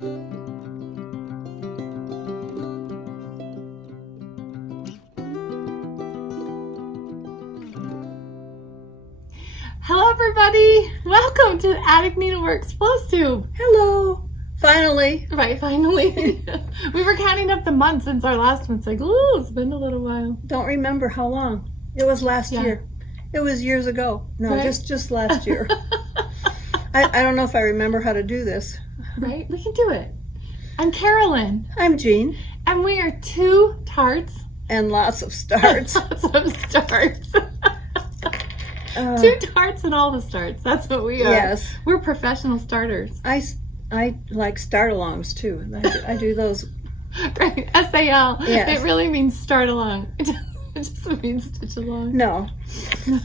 Hello, everybody. Welcome to Attic Needlework's Plus Tube. Hello. Finally. Right, finally. We were counting up the months since our last one. It's like, ooh, it's been a little while. Don't remember how long. It was last year. It was years ago. No, right? just last year. I don't know if I remember how to do this. Right? We can do it. I'm Carolyn. I'm Jean. And we are two tarts. And lots of starts. Lots of starts. Two tarts and all the starts. That's what we are. Yes. We're professional starters. I like start-alongs too. I do those. Right. SAL. Yes. It really means start along. It just means stitch along. No,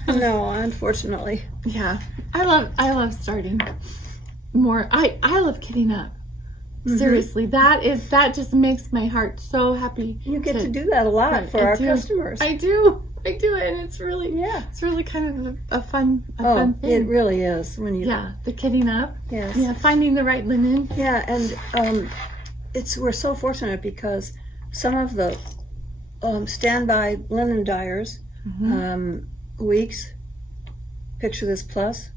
unfortunately. Yeah. I love starting more. I love kitting up. Mm-hmm. Seriously. That just makes my heart so happy. You get to do that a lot for our customers. I do it, and it's really kind of a fun thing. It really is when you. Yeah, the kitting up. Yes. Yeah, finding the right linen. Yeah, and we're so fortunate because some of the standby linen dyers, Weeks, Picture This Plus,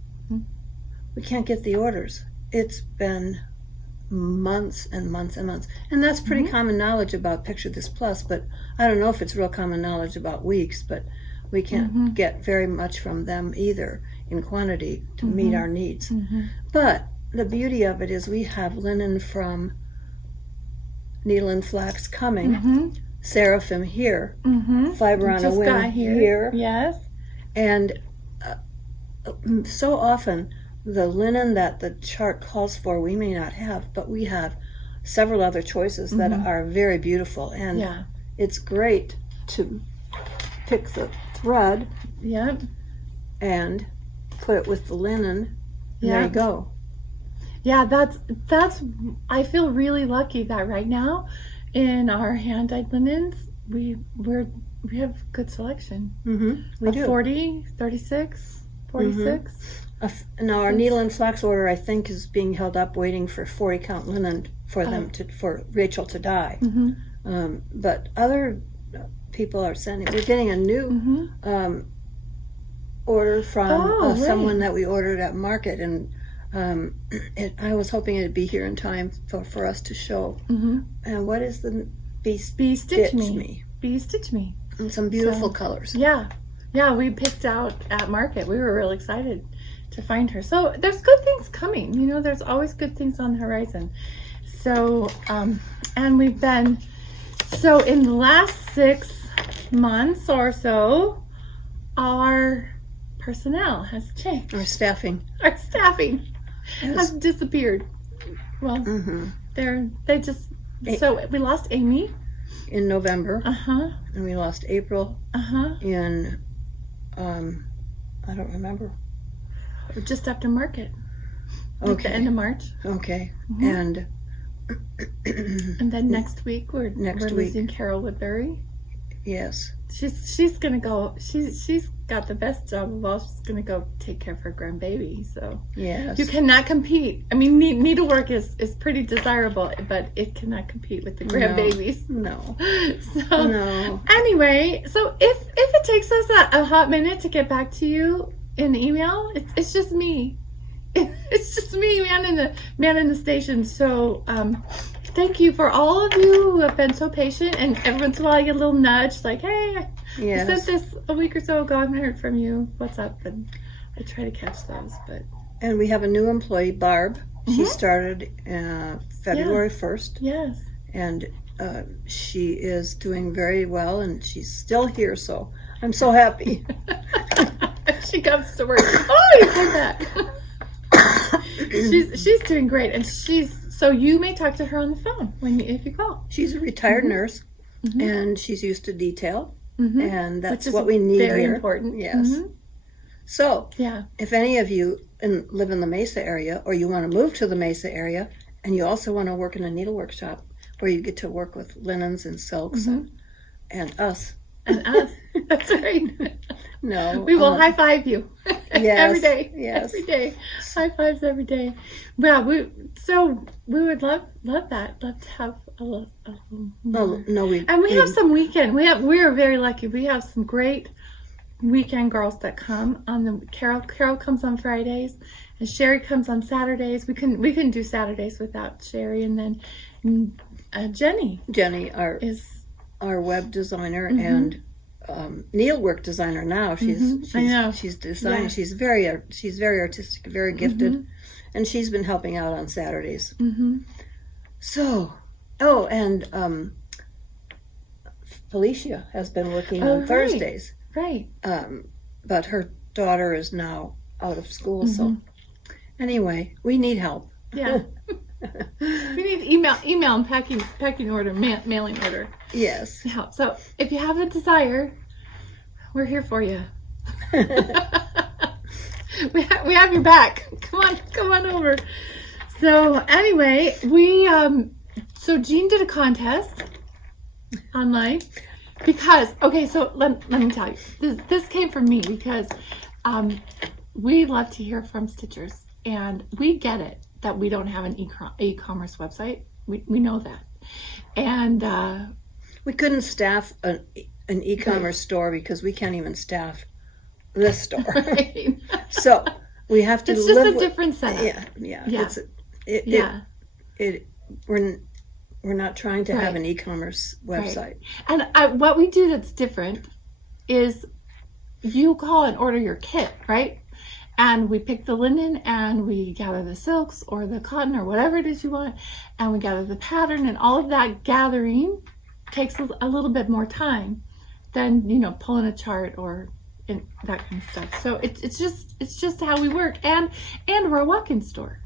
we can't get the orders. It's been months and months and months, and that's pretty common knowledge about Picture This Plus, but I don't know if it's real common knowledge about Weeks, but we can't get very much from them either in quantity to meet our needs. But the beauty of it is we have linen from Needle and Flax coming, Seraphim here, Fiber on a Whim here. Yes. And so often the linen that the chart calls for we may not have, but we have several other choices that are very beautiful. And it's great to pick the thread and put it with the linen. And there you go. Yeah, that's I feel really lucky that right now in our hand-dyed linens we have good selection. We do. 40, 36, 46. Now our Needle and Flax order I think is being held up waiting for 40 count linen for them for Rachel to dye. But other people are sending. We're getting a new order from someone that we ordered at market, and I was hoping it'd be here in time for us to show. And what is the Bee Stitch Me? Bee Stitch Me. And some beautiful colors. Yeah, we picked out at market. We were real excited to find her. So there's good things coming. You know, there's always good things on the horizon. So, and we've been, so in the last 6 months or so, our personnel has changed. Our staffing has disappeared. Well, they just, so we lost Amy in November, and we lost April in I don't remember, just after market, okay, at the end of March. Okay. And then next week we're losing Carol Woodbury. Yes, she's gonna go. She's got the best job of all. She's gonna go take care of her grandbaby. So yes, you cannot compete. I mean, needlework is pretty desirable, but it cannot compete with the grandbabies. No. So no. Anyway, so if it takes us a hot minute to get back to you in email, it's just me. It's just me, man in the station. So thank you for all of you who have been so patient, and every once in a while I get a little nudge like, hey, I sent this a week or so ago, I haven't heard from you, what's up? And I try to catch those. And we have a new employee, Barb. She started February 1st. Yes. And she is doing very well, and she's still here, so I'm so happy. She comes to work. Oh, you heard that. She's doing great, and so you may talk to her on the phone if you call. She's a retired nurse, and she's used to detail, and that's what we need very here. Important. Yes. So, if any of you live in the Mesa area, or you want to move to the Mesa area, and you also want to work in a needlework shop where you get to work with linens and silks and us. And us. That's right. No. We will high five you. every day. Yes. Every day. High fives every day. Well, we would love that. Love to have a little more. No, we have some weekend. We are very lucky. We have some great weekend girls that come on the Carol comes on Fridays, and Sherry comes on Saturdays. We couldn't do Saturdays without Sherry, and then Jenny our web designer and needlework designer now. She's designing. Yeah. She's very artistic, very gifted, and she's been helping out on Saturdays. So, and Felicia has been working on Thursdays. Right. But her daughter is now out of school, so anyway, we need help. Yeah. We need email and packing order, mailing order. Yes. Help. So if you have a desire, we're here for you. we have your back. Come on over. So anyway, so Jean did a contest online because so let me tell you, this came from me because we love to hear from Stitchers, and we get it that we don't have an e-commerce website. We know that, and we couldn't staff an e-commerce store because we can't even staff this store. Right. So we have to. It's just a different setup. Yeah. We're not trying to have an e-commerce website. Right. And what we do that's different is you call and order your kit, right? And we pick the linen, and we gather the silks or the cotton or whatever it is you want, and we gather the pattern, and all of that gathering takes a little bit more time than pulling a chart or that kind of stuff. So it's just how we work, and we're a walk-in store,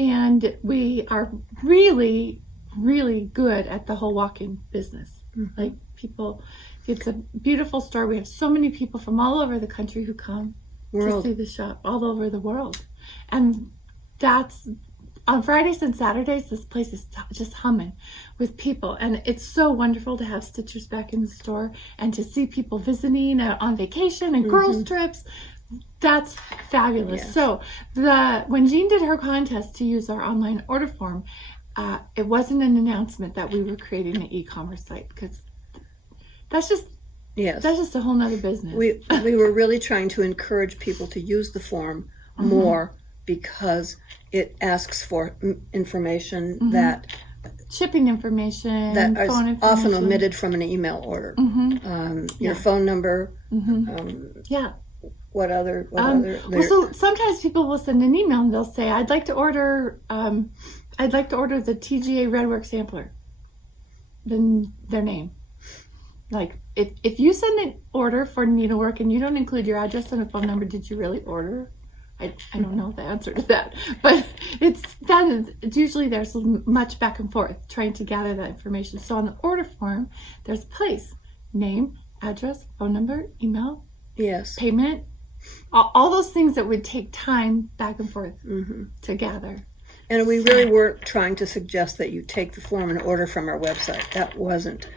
and we are really, really good at the whole walk-in business. Like people, it's a beautiful store. We have so many people from all over the country who come to see the shop, all over the world. And that's on Fridays and Saturdays, this place is just humming with people, and it's so wonderful to have Stitchers back in the store and to see people visiting on vacation and girls trips. That's fabulous. Yes. So when Jean did her contest to use our online order form, it wasn't an announcement that we were creating an e-commerce site, because that's just a whole nother business. We were really trying to encourage people to use the form more, because it asks for information that shipping information that phone is information. Often omitted from an email order. Your phone number. What other? So sometimes people will send an email and they'll say, "I'd like to order the TGA Redwork sampler." Then their name. Like if you send an order for needlework and you don't include your address and a phone number, did you really order? I don't know the answer to that, but it's usually there's much back and forth trying to gather that information. So on the order form, there's a place, name, address, phone number, email, payment, all those things that would take time back and forth to gather. And we really weren't trying to suggest that you take the form and order from our website. That wasn't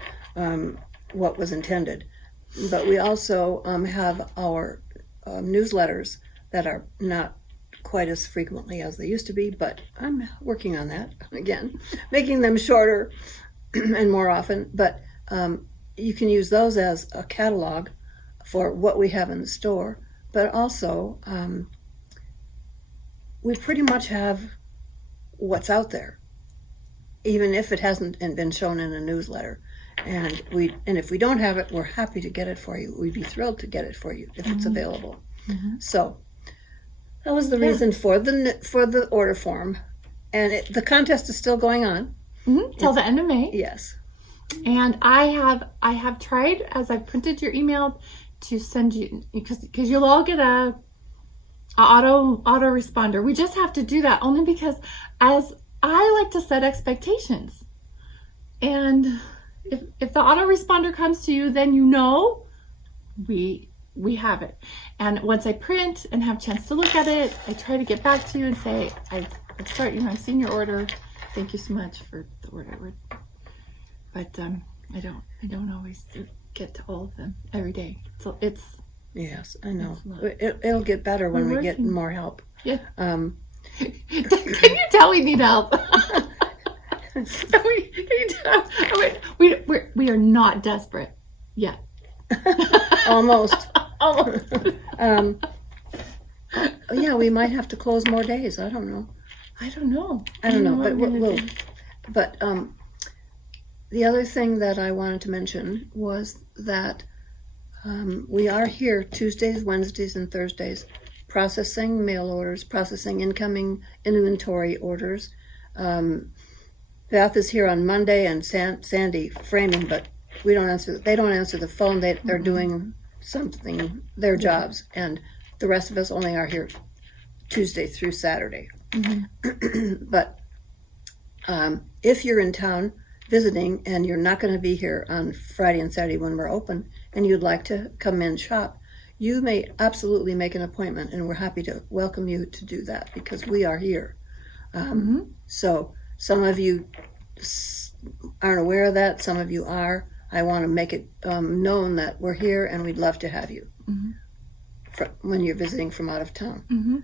what was intended. But we also have our newsletters that are not quite as frequently as they used to be, but I'm working on that again, making them shorter and more often. But you can use those as a catalog for what we have in the store. But also, we pretty much have what's out there, even if it hasn't been shown in a newsletter. And if we don't have it, we're happy to get it for you. We'd be thrilled to get it for you if it's available. So that was the reason for the order form, and the contest is still going on till the end of May. Yes, and I have tried, as I've printed your email, to send you, because you'll all get a auto responder. We just have to do that only because as I like to set expectations, and if the autoresponder comes to you, then we have it. And once I print and have a chance to look at it, I try to get back to you and say, I've seen your order. Thank you so much for the order. But I don't always get to all of them every day. So it's Yes, I know. It's not. It'll get better when We're we get working. more help. Yeah. Um, Can you tell we need help? Can you tell? We are not desperate yet. almost. Almost. Yeah, we might have to close more days. I don't know. I don't know. But what we're we'll. gonna do. But the other thing that I wanted to mention was that we are here Tuesdays, Wednesdays, and Thursdays, processing mail orders, processing incoming inventory orders. Beth is here on Monday, and Sandy framing, but we don't answer. They don't answer the phone. They're doing something, their jobs, and the rest of us only are here Tuesday through Saturday. But if you're in town visiting and you're not going to be here on Friday and Saturday when we're open, and you'd like to come in shop, you may absolutely make an appointment, and we're happy to welcome you to do that because we are here. So some of you aren't aware of that. Some of you are. I want to make it known that we're here and we'd love to have you when you're visiting from out of town.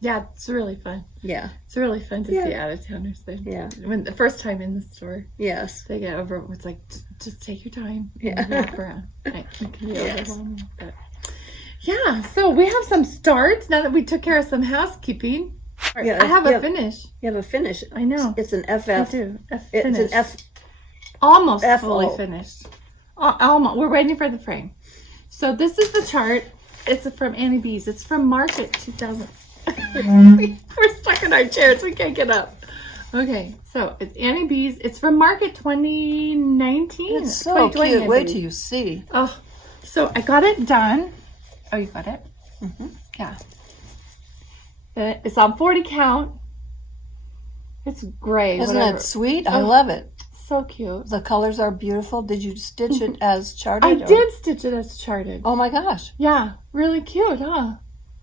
Yeah, it's really fun. Yeah. It's really fun to see out-of-towners there. Yeah. When the first time in the store, Yes. they get over. It's like just take your time. Yeah. And walk around. It can be overwhelming, but yeah. So we have some starts now that we took care of some housekeeping. Yeah, I have a finish. You have a finish. I know. It's an I FF. do. It's Finish. an F. Almost FO. fully finished. Almost. We're waiting for the frame. So this is the chart. It's from Annie B's. It's from Market 2000. We're stuck in our chairs. We can't get up. Okay, so it's Annie B's. It's from Market 2019. It's so 2020, cute. I Wait believe. till you see. Oh, so I got it done. Oh, you got it? Yeah. It's on 40 count. It's gray. Isn't whatever. that sweet? I love it. So cute. The colors are beautiful. Did you stitch it as I charted? did stitch it as charted. Oh my gosh. Yeah, really cute, huh?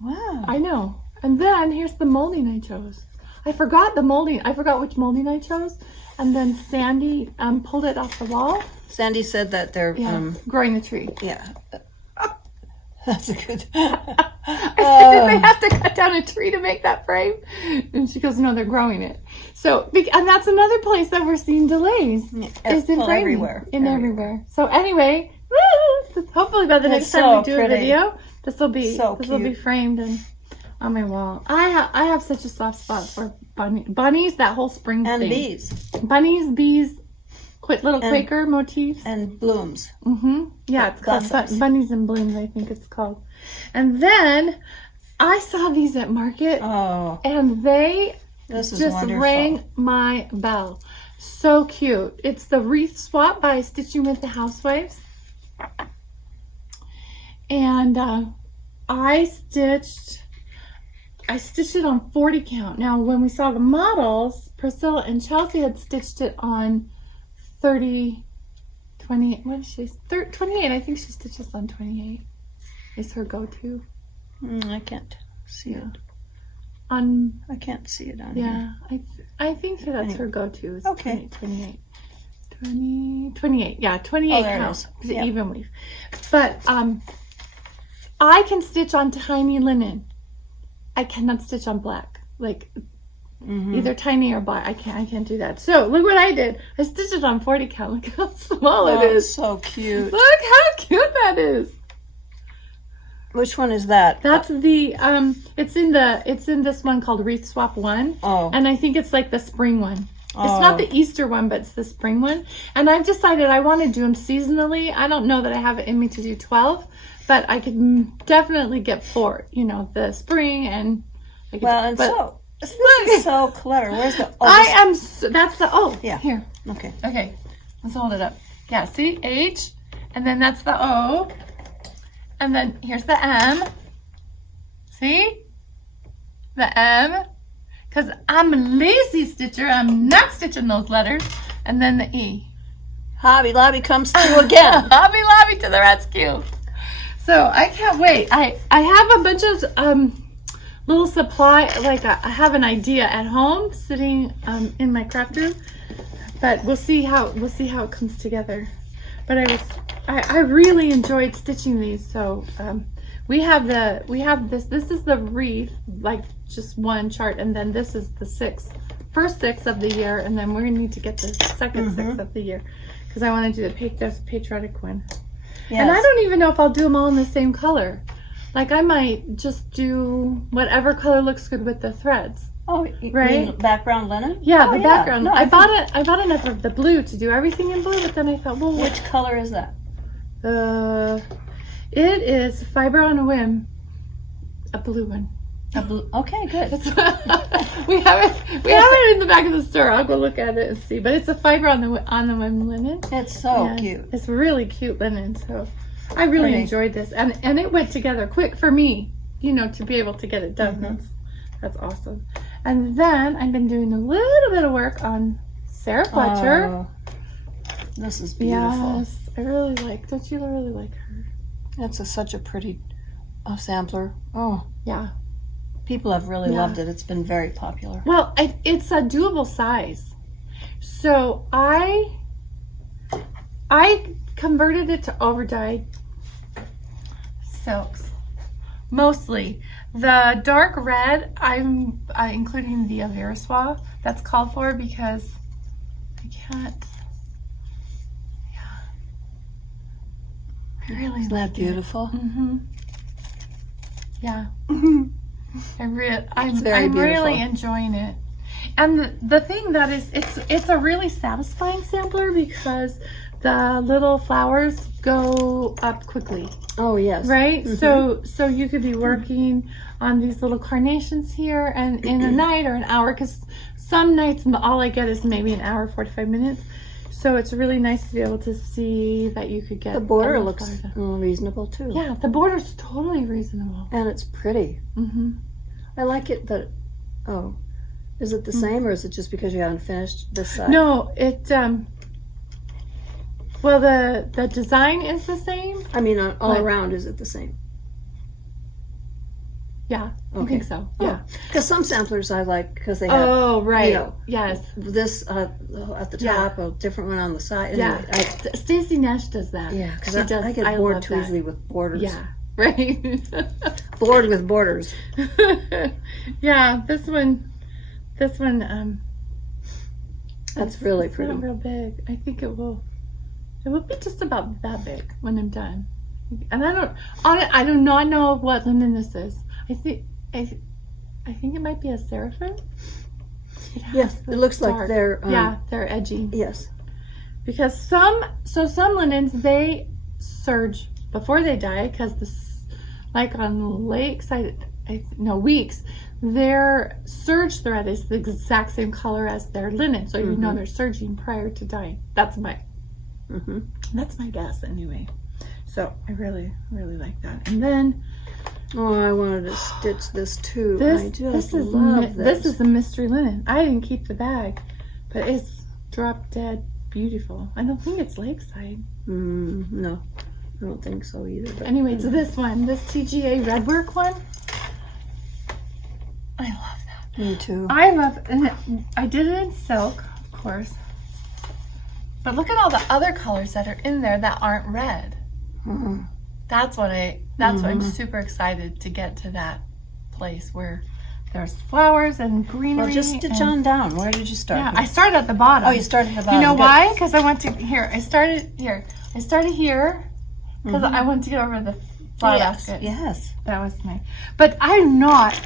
Wow. I know. And then here's the molding I chose. I forgot the molding. I forgot which molding I chose. And then Sandy pulled it off the wall. Sandy said that they're growing the tree. yeah. That's a good. I said, did they have to cut down a tree to make that frame? And she goes, no, they're growing it. So, and that's another place that we're seeing delays. Is in framing. Everywhere. So anyway, woo, hopefully by the next time we do a video, this will be framed and on my wall. I have such a soft spot for bunnies. That whole spring And thing. bees. Bunnies, bees, little Quaker motifs. And blooms. Yeah, it's called Blossoms. Bunnies and Blooms, I think it's called. And then I saw these at Market, Oh, and they this is just wonderful. rang my bell. So cute. It's the Wreath Swap by Stitching with the Housewives. And I stitched it on 40 count. Now, when we saw the models, Priscilla and Chelsea had stitched it on 30, 28, what is she? 28. I think she stitches on 28. Is her go-to. I can't see it. I can't see it on Yeah, I think that's her go-to. Is Okay. 28. 28. Yeah, 28 there it count. is. It's an Yeah. even weave. But I can stitch on tiny linen. I cannot stitch on black. Like either tiny or black. I can't do that. So look what I did. I stitched it on 40 count. Look how small it is. So cute. Look how cute that is. Which one is that? That's the it's in this one called Wreath Swap 1. Oh. And I think it's like the spring one. It's not the Easter one, but it's the spring one. And I've decided I want to do them seasonally. I don't know that I have it in me to do 12, but I could definitely get 4, the spring and I could, this is so clever. Where's the that's the Yeah. Here. Okay. Let's hold it up. Yeah, see? H, and then that's the O. And then here's the M. See? The M. Because I'm a lazy stitcher. I'm not stitching those letters. And then the E. Hobby Lobby comes through again. Hobby Lobby to the rescue. So I can't wait. I have a bunch of little supply. Like I have an idea at home sitting in my craft room. But we'll see how it comes together. But I really enjoyed stitching these, so we have this. This is the wreath, like just one chart, and then this is the first six of the year, and then we're gonna need to get the second six of the year because I want to do the patriotic one. Yes. And I don't even know if I'll do them all in the same color. Like I might just do whatever color looks good with the threads. Oh, right. Background linen? Yeah, the background. No, I bought enough of the blue to do everything in blue, but then I thought, well, which color is that? It is Fiber on a Whim, a blue one. A blue. Okay, good. we have it in the back of the store. I'll go look at it and see. But it's a Fiber on the Whim linen. It's so cute. It's really cute linen. So I really enjoyed this, and it went together quick for me. To be able to get it done. That's awesome. And then I've been doing a little bit of work on Sarah Fletcher. Oh, this is beautiful. Yes, I really like. Don't you really like her? That's such a pretty sampler. Oh, yeah. People have really loved it. It's been very popular. Well, it's a doable size. So I converted it to overdyed silks. Mostly. The dark red, I'm including the Averiswa. That's called for because I can't. Yeah. I really Isn't that beautiful? Yeah. I'm beautiful. really enjoying it. And the thing that is, it's a really satisfying sampler because the little flowers go up quickly. Oh yes. Right? So you could be working on these little carnations here and in a night or an hour, because some nights all I get is maybe an hour, 45 minutes. So it's really nice to be able to see that you could get the border looks reasonable too. Yeah, the border's totally reasonable. And it's pretty. I like it that, is it the same or is it just because you haven't finished this side? No, well, the design is the same. I mean, all around, is it the same? Yeah, I think so. Yeah, because some samplers I like because they have. Oh, right. Yes. This at the top, a different one on the side. Anyway, Stacey Nash does that. Yeah, because I get bored too easily with borders. Yeah, right. Bored with borders. Yeah, this one. That's really it's pretty. Not real big. I think it will. It will be just about that big when I'm done. And I do not know what linen this is. I think it might be a seraphim. Yes, it looks dark. Like they're they're edgy. Yes, because some linens they surge before they dye, because like on Lakeside, Weeks, their serge thread is the exact same color as their linen, so you know they're serging prior to dyeing. That's my guess anyway. So I really, really like that. And then I wanted to stitch this too. This is a mystery linen. I didn't keep the bag, but it's drop dead beautiful. I don't think it's Lakeside. No, I don't think so either. But anyway, so this TGA red work one, I love that. Me too. I did it in silk, of course. But look at all the other colors that are in there that aren't red. That's what I'm super excited to get to, that place where there's flowers and greenery. Well, just stitch on down. Where did you start? Yeah, I started at the bottom. Oh, you started at the bottom. You know why? Because I went to here. I started here because I wanted to get over the flower basket. Yes. That was but I do not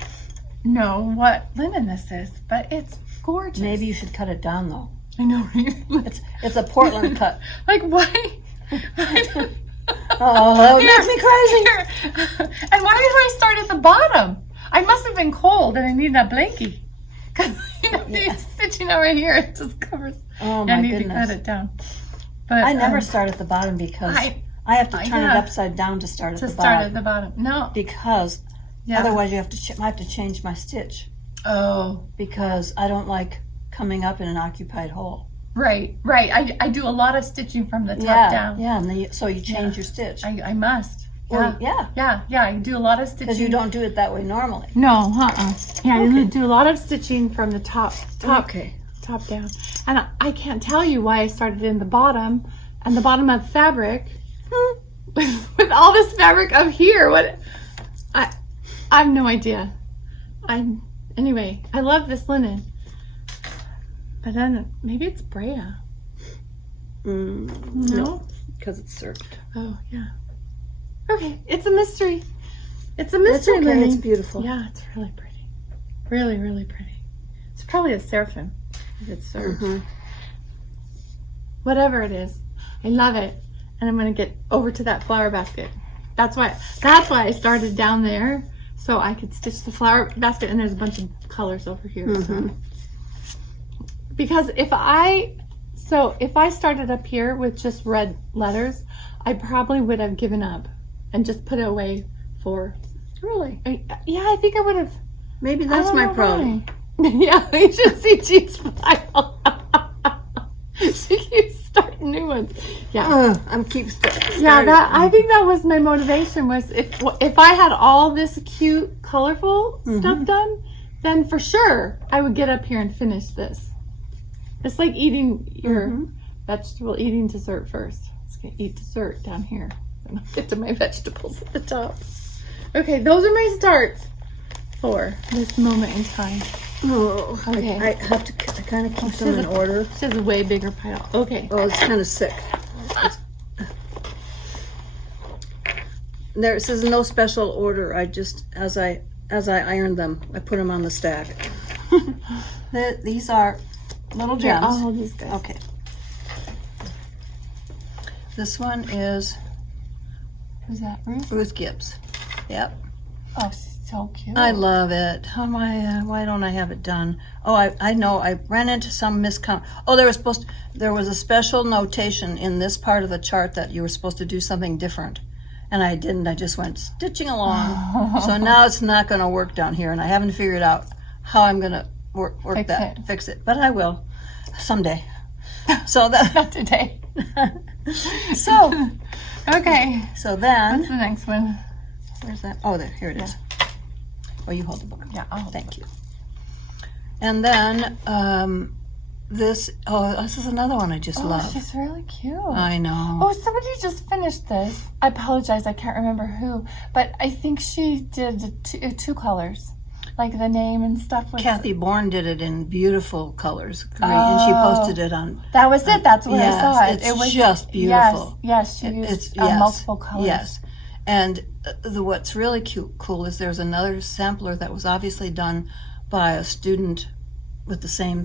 know what linen this is, but it's gorgeous. Maybe you should cut it down though. I know. It's a Portland cut. Like, why? Oh, that would make me crazy. And why did I start at the bottom? I must have been cold and I needed a blankie. Because you're stitching over here, it just covers. Oh my goodness. I need to cut it down. But I never start at the bottom because I have to turn it upside down to start at the bottom. To start at the bottom. No. Because otherwise you have to I have to change my stitch. Oh. Because I don't like coming up in an occupied hole. Right. I do a lot of stitching from the top down. Yeah, and then so you change your stitch. I must. Well, yeah. I do a lot of stitching. Because you don't do it that way normally. No, Yeah, I do a lot of stitching from the top down. And I can't tell you why I started in the bottom and the bottom of the fabric with all this fabric up here. I have no idea. Anyway, I love this linen. But then maybe it's Brea. No? Because it's served. Oh, yeah. Okay, it's a mystery. It's a mystery okay, linen. it's beautiful. Yeah, it's really pretty. Really, really pretty. It's probably a seraphim if it's served. Whatever it is, I love it. And I'm gonna get over to that flower basket. That's why I started down there, so I could stitch the flower basket, and there's a bunch of colors over here. So. Because if I started up here with just red letters, I probably would have given up and just put it away for. Really? I think I would have. Maybe that's my problem. Yeah, you should see Jean's file. She keeps starting new ones. Yeah. I'm keep starting. Yeah, I think that was my motivation, was if I had all this cute, colorful stuff done, then for sure I would get up here and finish this. It's like eating your eating dessert first. Let's eat dessert down here. And I'll get to my vegetables at the top. Okay, those are my starts for this moment in time. Oh, okay. I have to kind of keep them in order. She has a way bigger pile. Okay. Oh, it's kind of sick. This is no special order. I just, as I ironed them, I put them on the stack. These are little gems. I'll hold these guys. Okay. This one is Who's that, Ruth? Ruth Gibbs. Yep. Oh, so cute. I love it. How am I? Why don't I have it done? Oh, I know. I ran into some Oh, there was a special notation in this part of the chart that you were supposed to do something different, and I didn't. I just went stitching along. So now it's not going to work down here, and I haven't figured out how I'm going to fix it. But I will someday. So that not today. So okay. So then what's the next one? Where's that? Oh, there. Here it is. Oh, you hold the book. Yeah, I'll hold Thank you. And then this is another one I just love. She's really cute. I know. Oh, somebody just finished this. I apologize, I can't remember who, but I think she did two colors, like the name and stuff. Kathy Bourne did it in beautiful colors, green, and she posted it on. That was it. That's where I saw it. It was just beautiful. Yes, she used multiple colors. Yes, and what's really cool is there's another sampler that was obviously done by a student with the same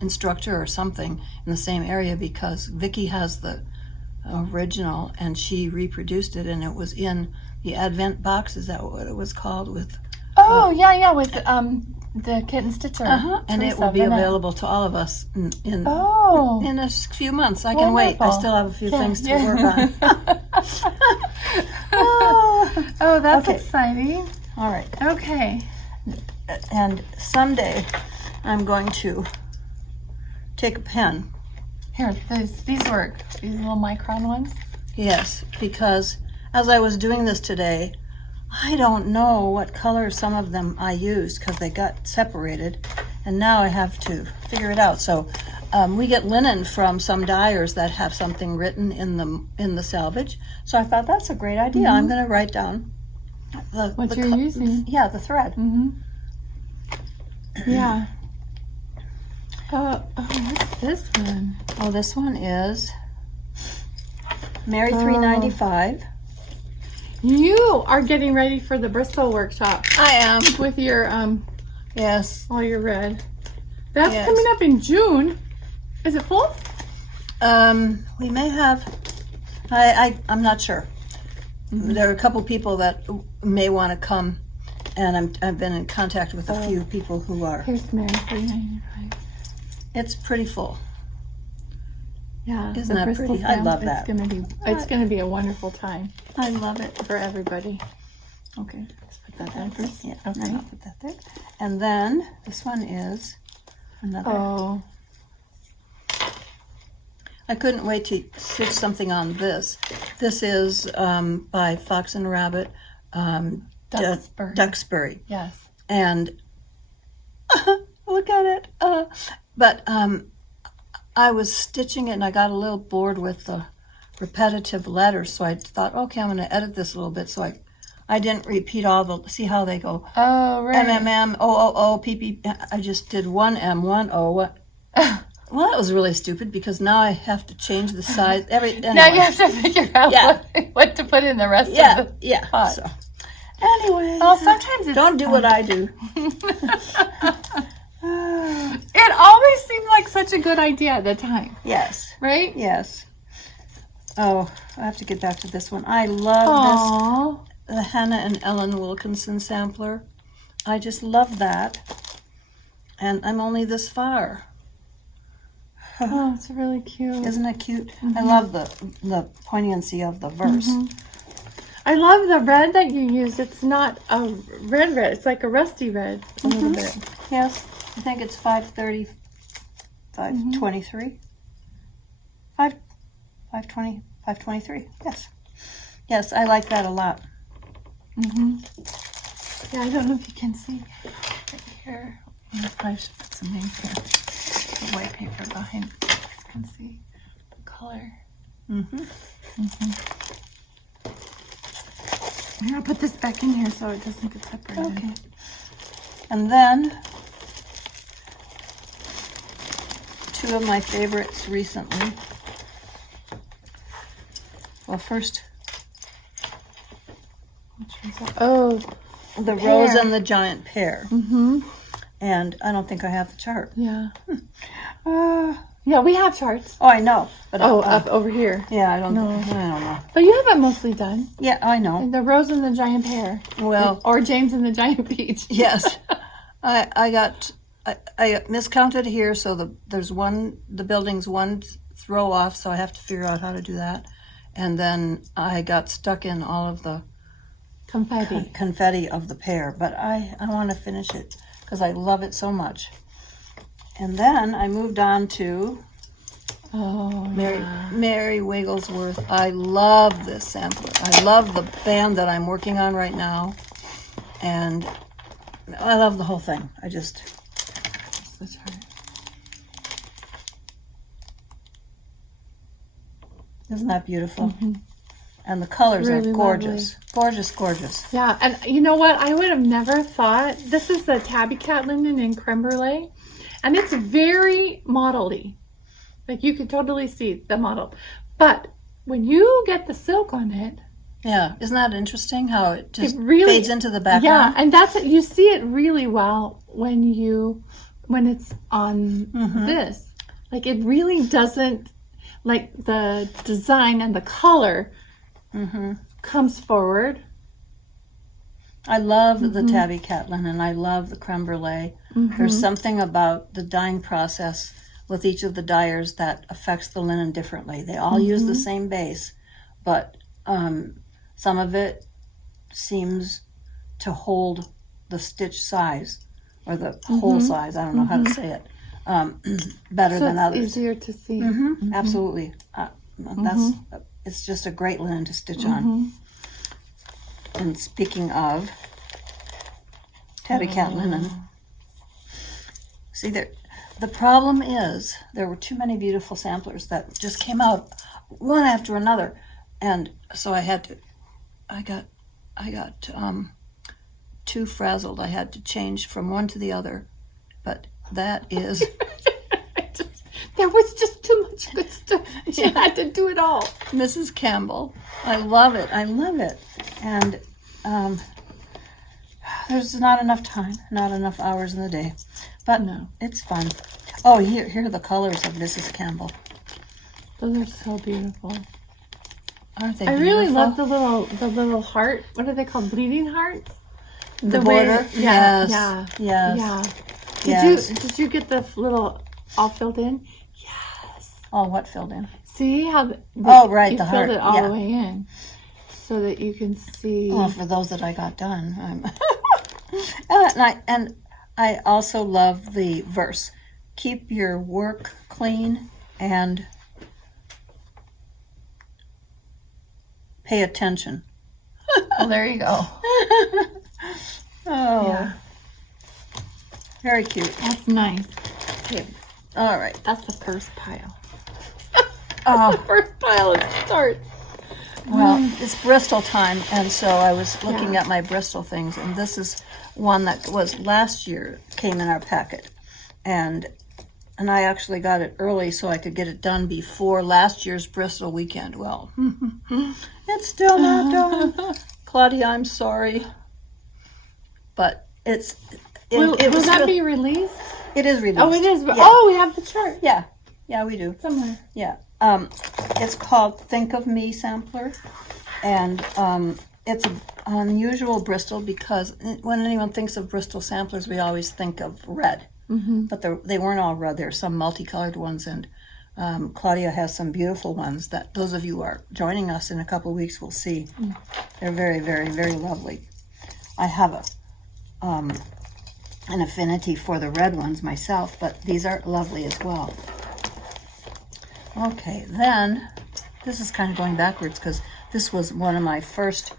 instructor or something in the same area, because Vicki has the original and she reproduced it, and it was in the Advent box. Is that what it was called? With with the kitten stitcher. And it will be available to all of us in a few months. I can wait. I still have a few things to work on. Oh, that's exciting. All right. Okay. And someday I'm going to take a pen. Here, these work. These little micron ones. Yes, because as I was doing this today, I don't know what color some of them I used because they got separated, and now I have to figure it out. So we get linen from some dyers that have something written in the salvage. So I thought that's a great idea. I'm going to write down what you're using. Yeah, the thread. Yeah. What's this one? Oh, this one is Mary 395. You are getting ready for the Bristol workshop. I am. With your yes, all your red. That's coming up in June. Is it full? We may have. I'm not sure. There are a couple people that may want to come, and I've been in contact with a few people who are. Here's Mary 395. It's pretty full. Yeah, isn't that pretty? I love that. It's gonna be a wonderful time. I love it for everybody. Okay, let's put that down first. Yeah, okay. I'll put that there. And then this one is another. Oh. I couldn't wait to stitch something on this. This is by Fox and Rabbit, Duxbury. Yes. And look at it. But I was stitching it and I got a little bored with the repetitive letters, so I thought, okay, I'm going to edit this a little bit. So I didn't repeat all the, see how they go? Oh, right. MMM, OOO, PP. I just did one M, one O. What? Well, that was really stupid because now I have to change the size. Anyway. Now you have to figure out what to put in the rest of the pot. So, anyway. Well, sometimes it's... Don't do what I do. It always seemed like such a good idea at the time. Yes. Right? Yes. Oh, I have to get back to this one. I love this. The Hannah and Ellen Wilkinson sampler. I just love that. And I'm only this far. Oh, it's really cute. Isn't it cute? Mm-hmm. I love the poignancy of the verse. Mm-hmm. I love the red that you used. It's not a red. It's like a rusty red a little bit. Yes. I think it's 530, 523. 520, 523. Yes. Yes, I like that a lot. Yeah, I don't know if you can see right here. I should put some ink here. The white paper behind so you guys can see the color. I'm gonna put this back in here so it doesn't get separated. Okay. And then two of my favorites recently. Well, first, which one's that? Oh, the rose and the giant pear. And I don't think I have the chart. Yeah. Yeah, we have charts. Oh, I know. But up over here. Yeah, I don't know. But you have it mostly done. Yeah, I know. The rose and the giant pear. Well, or James and the giant peach. Yes. I miscounted here, so there's one, the building's one throw off, so I have to figure out how to do that. And then I got stuck in all of the confetti of the pear, but I want to finish it because I love it so much. And then I moved on to Mary Wigglesworth. I love this sampler. I love the band that I'm working on right now, and I love the whole thing. The chart. Isn't that beautiful? And the colors really are gorgeous. Lovely. Gorgeous, gorgeous. Yeah, and you know what? I would have never thought. This is the tabby cat linen in creme brulee, and it's very model-y. Like you could totally see the model. But when you get the silk on it, yeah, isn't that interesting how it just really fades into the background? Yeah, and that's it. You see it really well when it's on this. Like it really doesn't, like the design and the color comes forward. I love the tabby cat linen. I love the creme brulee. There's something about the dyeing process with each of the dyers that affects the linen differently. They all use the same base, but some of it seems to hold the stitch size or the hole size. I don't know how to say it better than others. It's easier to see. Absolutely. It's just a great linen to stitch on. And speaking of tabby cat linen, see there. The problem is there were too many beautiful samplers that just came out one after another, and so I got too frazzled. I had to change from one to the other, but that is there was just too much good stuff. You had to do it all. Mrs. Campbell. I love it. I love it. And there's not enough time, not enough hours in the day. But no, it's fun. Oh, here are the colors of Mrs. Campbell. Those are so beautiful. Aren't they beautiful? I really love the little heart. What are they called? Bleeding hearts? The border? Yes. Did you get the little all filled in? Yes. All what filled in? See how the heart. You filled it all the way in so that you can see. Well, for those that I got done. And I also love the verse. Keep your work clean and pay attention. Well, there you go. Oh, yeah. Very cute. That's nice. Okay. All right. That's the first pile. That's the first pile of starts. Well, it's Bristol time, and so I was looking at my Bristol things, and this is one that was last year, came in our packet. And I actually got it early so I could get it done before last year's Bristol weekend. Well, it's still not done. Claudia, I'm sorry. But Will that be released? It is released. Oh, it is. Yeah. Oh, we have the chart. Yeah, we do. Somewhere. Yeah. It's called Think of Me Sampler. And it's an unusual Bristol because when anyone thinks of Bristol samplers, we always think of red. Mm-hmm. But they weren't all red. There are some multicolored ones, and Claudia has some beautiful ones that those of you who are joining us in a couple of weeks will see. They're very, very, very lovely. I have an affinity for the red ones myself, but these are lovely as well. Okay, then this is kind of going backwards because this was one of my first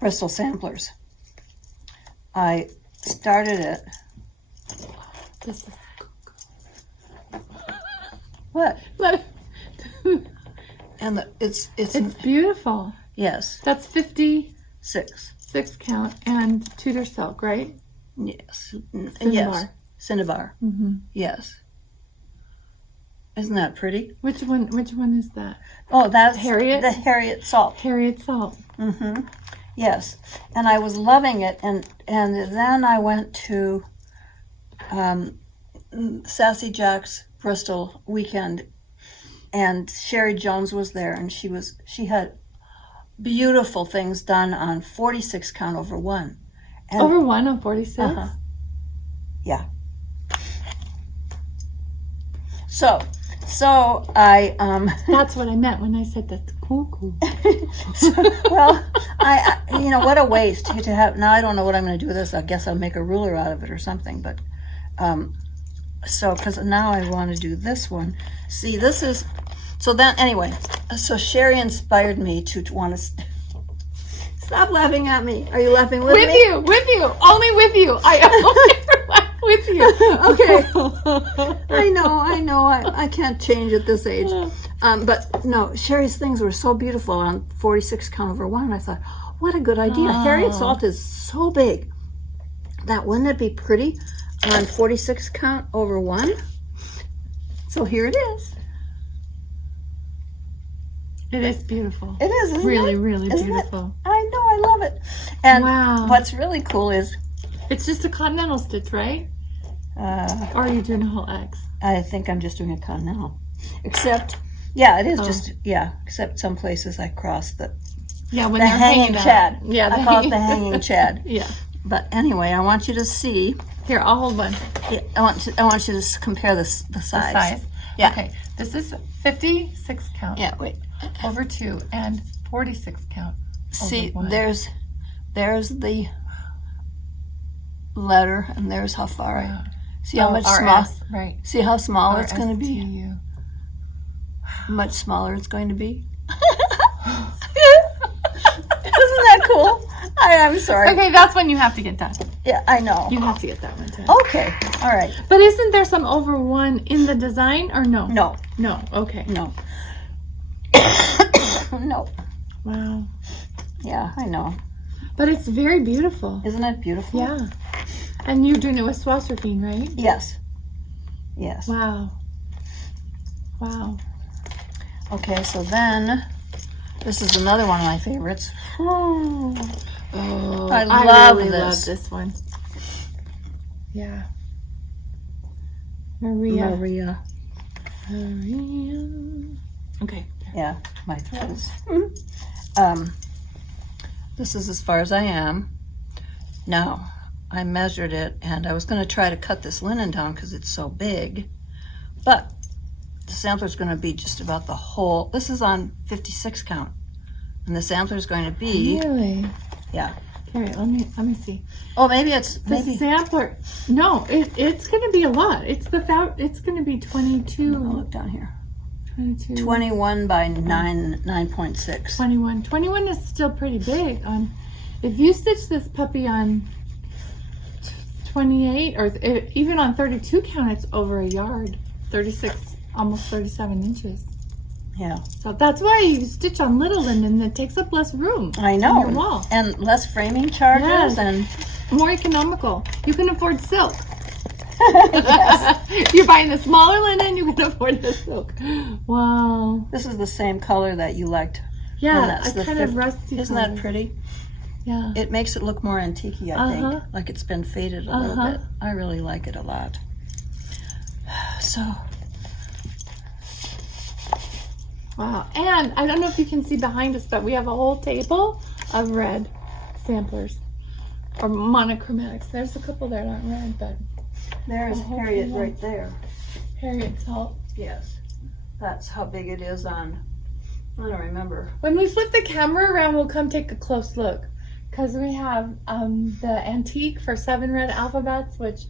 Bristol samplers. I started it. This is What? Let it- And it's beautiful. yes, That's 56 6. count and Tudor silk, right? Yes, Cinnabar. yes, Cinnabar. Mm-hmm. Yes. Isn't that pretty? Which one is that? Oh, that's Harriet? The Harriet Salt. Harriet Salt. Mm-hmm. Yes, and I was loving it, and then I went to Sassy Jack's Bristol weekend, and Sherry Jones was there, and she had beautiful things done on 46 count over 1. And, Over 1 on 46? Yeah. So I That's what I meant when I said that's cool. well, I what a waste to have. Now I don't know what I'm going to do with this. I guess I'll make a ruler out of it or something. But so because now I want to do this one. See, this is so then anyway. So Sherry inspired me to want to. Stop laughing at me. Are you laughing with me? With you, only with you. I only ever laugh with you. Okay. I know. I can't change at this age. But no, Sherry's things were so beautiful on 46 count over 1. I thought, what a good idea. Oh. Harriet Salt is so big that wouldn't it be pretty on 46 count over 1? So here it is. It is beautiful. It is, isn't really, it? really Isn't beautiful. It? I know, I love it. And Wow. what's really cool is It's just a continental stitch, right? Or are you doing a whole X? I think I'm just doing a continental. Except, yeah, it is Oh. just, yeah, except some places I cross the Yeah, when the they're hanging out. chad. Yeah, I call it the hanging chad. Yeah. But anyway, I want you to see. Here, I'll hold one. I want you to compare the size. The size. Yeah. Okay. This is 56 count Yeah. Wait. over 2 and 46 count See, over 1. there's the letter, and there's how far I. See how much small. RS, right. See how small it's going to be. RSTU. Much smaller it's going to be. Isn't that cool? I'm sorry. Okay, that's when you have to get done. Yeah, I know. You have to get that one done. Okay. All right. But isn't there some over 1 in the design or no? No. No. Okay. No. No. Wow. Yeah, I know. But it's very beautiful. Isn't it beautiful? Yeah. And you're doing it with Swasserfine, right? Yes. Yes. Wow. Wow. Okay, so then this is another one of my favorites. Oh, I love really this. love this one. Yeah. Maria. Okay. Yeah, my threads. This is as far as I am. Now, I measured it, and I was going to try to cut this linen down because it's so big, but the sampler is going to be just about the whole. This is on 56 count, and the sampler is going to be. Really? Yeah. Okay, let me see. Oh, maybe it's The sampler. No, it's going to be a lot. It's going to be 22. I'll look down here. 22. 21 by 9.6. 21. 21 is still pretty big. If you stitch this puppy on 28 or even on 32 count, it's over a yard. 36, almost 37 inches. Yeah. So that's why you stitch on little linen. It takes up less room. I know. On your wall. And less framing charges. Yes. And more economical. You can afford silk. yes. You're buying the smaller linen, you can afford the silk. Wow. This is the same color that you liked. Yeah, a kind of rusty Isn't color. that pretty? Yeah. It makes it look more antique-y, I think. Like it's been faded a little bit. I really like it a lot. So. Wow. And I don't know if you can see behind us, but we have a whole table of red samplers. Or monochromatics. There's a couple that aren't red, but There's Harriet right there. Harriet Salt. Yes. That's how big it is on, I don't remember. When we flip the camera around, we'll come take a close look. Because we have the antique for 7 red alphabets, which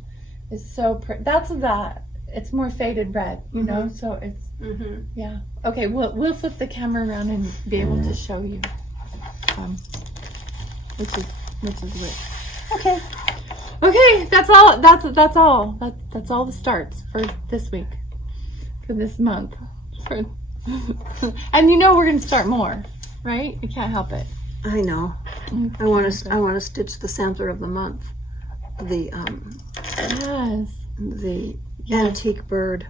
is so pretty. That's that. It's more faded red, you know, so it's, yeah. Okay, we'll flip the camera around and be able to show you which is which. Okay. Okay, that's all. That's all. That's all the starts for this week, for this month. And you know we're gonna start more, right? You can't help it. I know. I want to stitch the sampler of the month. The Yes. the antique bird.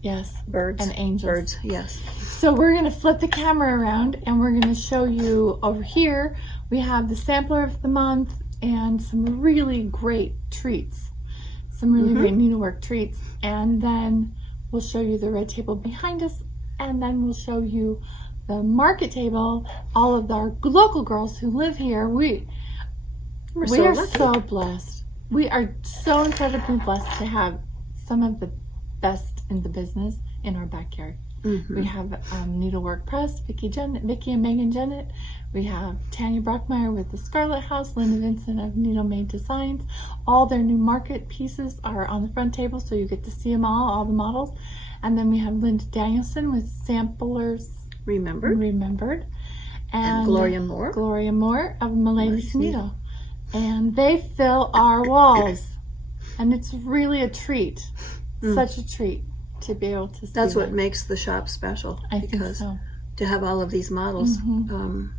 Yes. Birds And angels. Birds. Yes. So we're gonna flip the camera around and we're gonna show you over here. We have the sampler of the month and some really great treats. Some really great needlework treats. And then we'll show you the red table behind us. And then we'll show you the market table. All of our local girls who live here. We are so blessed. We are so incredibly blessed to have some of the best in the business in our backyard. We have Needlework Press, Vicki and Megan Jennett. We have Tanya Brockmeyer with the Scarlet House, Linda Vincent of Needle Made Designs. All their new market pieces are on the front table, so you get to see them all the models. And then we have Linda Danielson with Samplers Remembered. And Gloria Moore. Gloria Moore of Milady's Needle. And they fill our walls. And it's really a treat. Such a treat to be able to see. That's what makes the shop special. I think so. To have all of these models on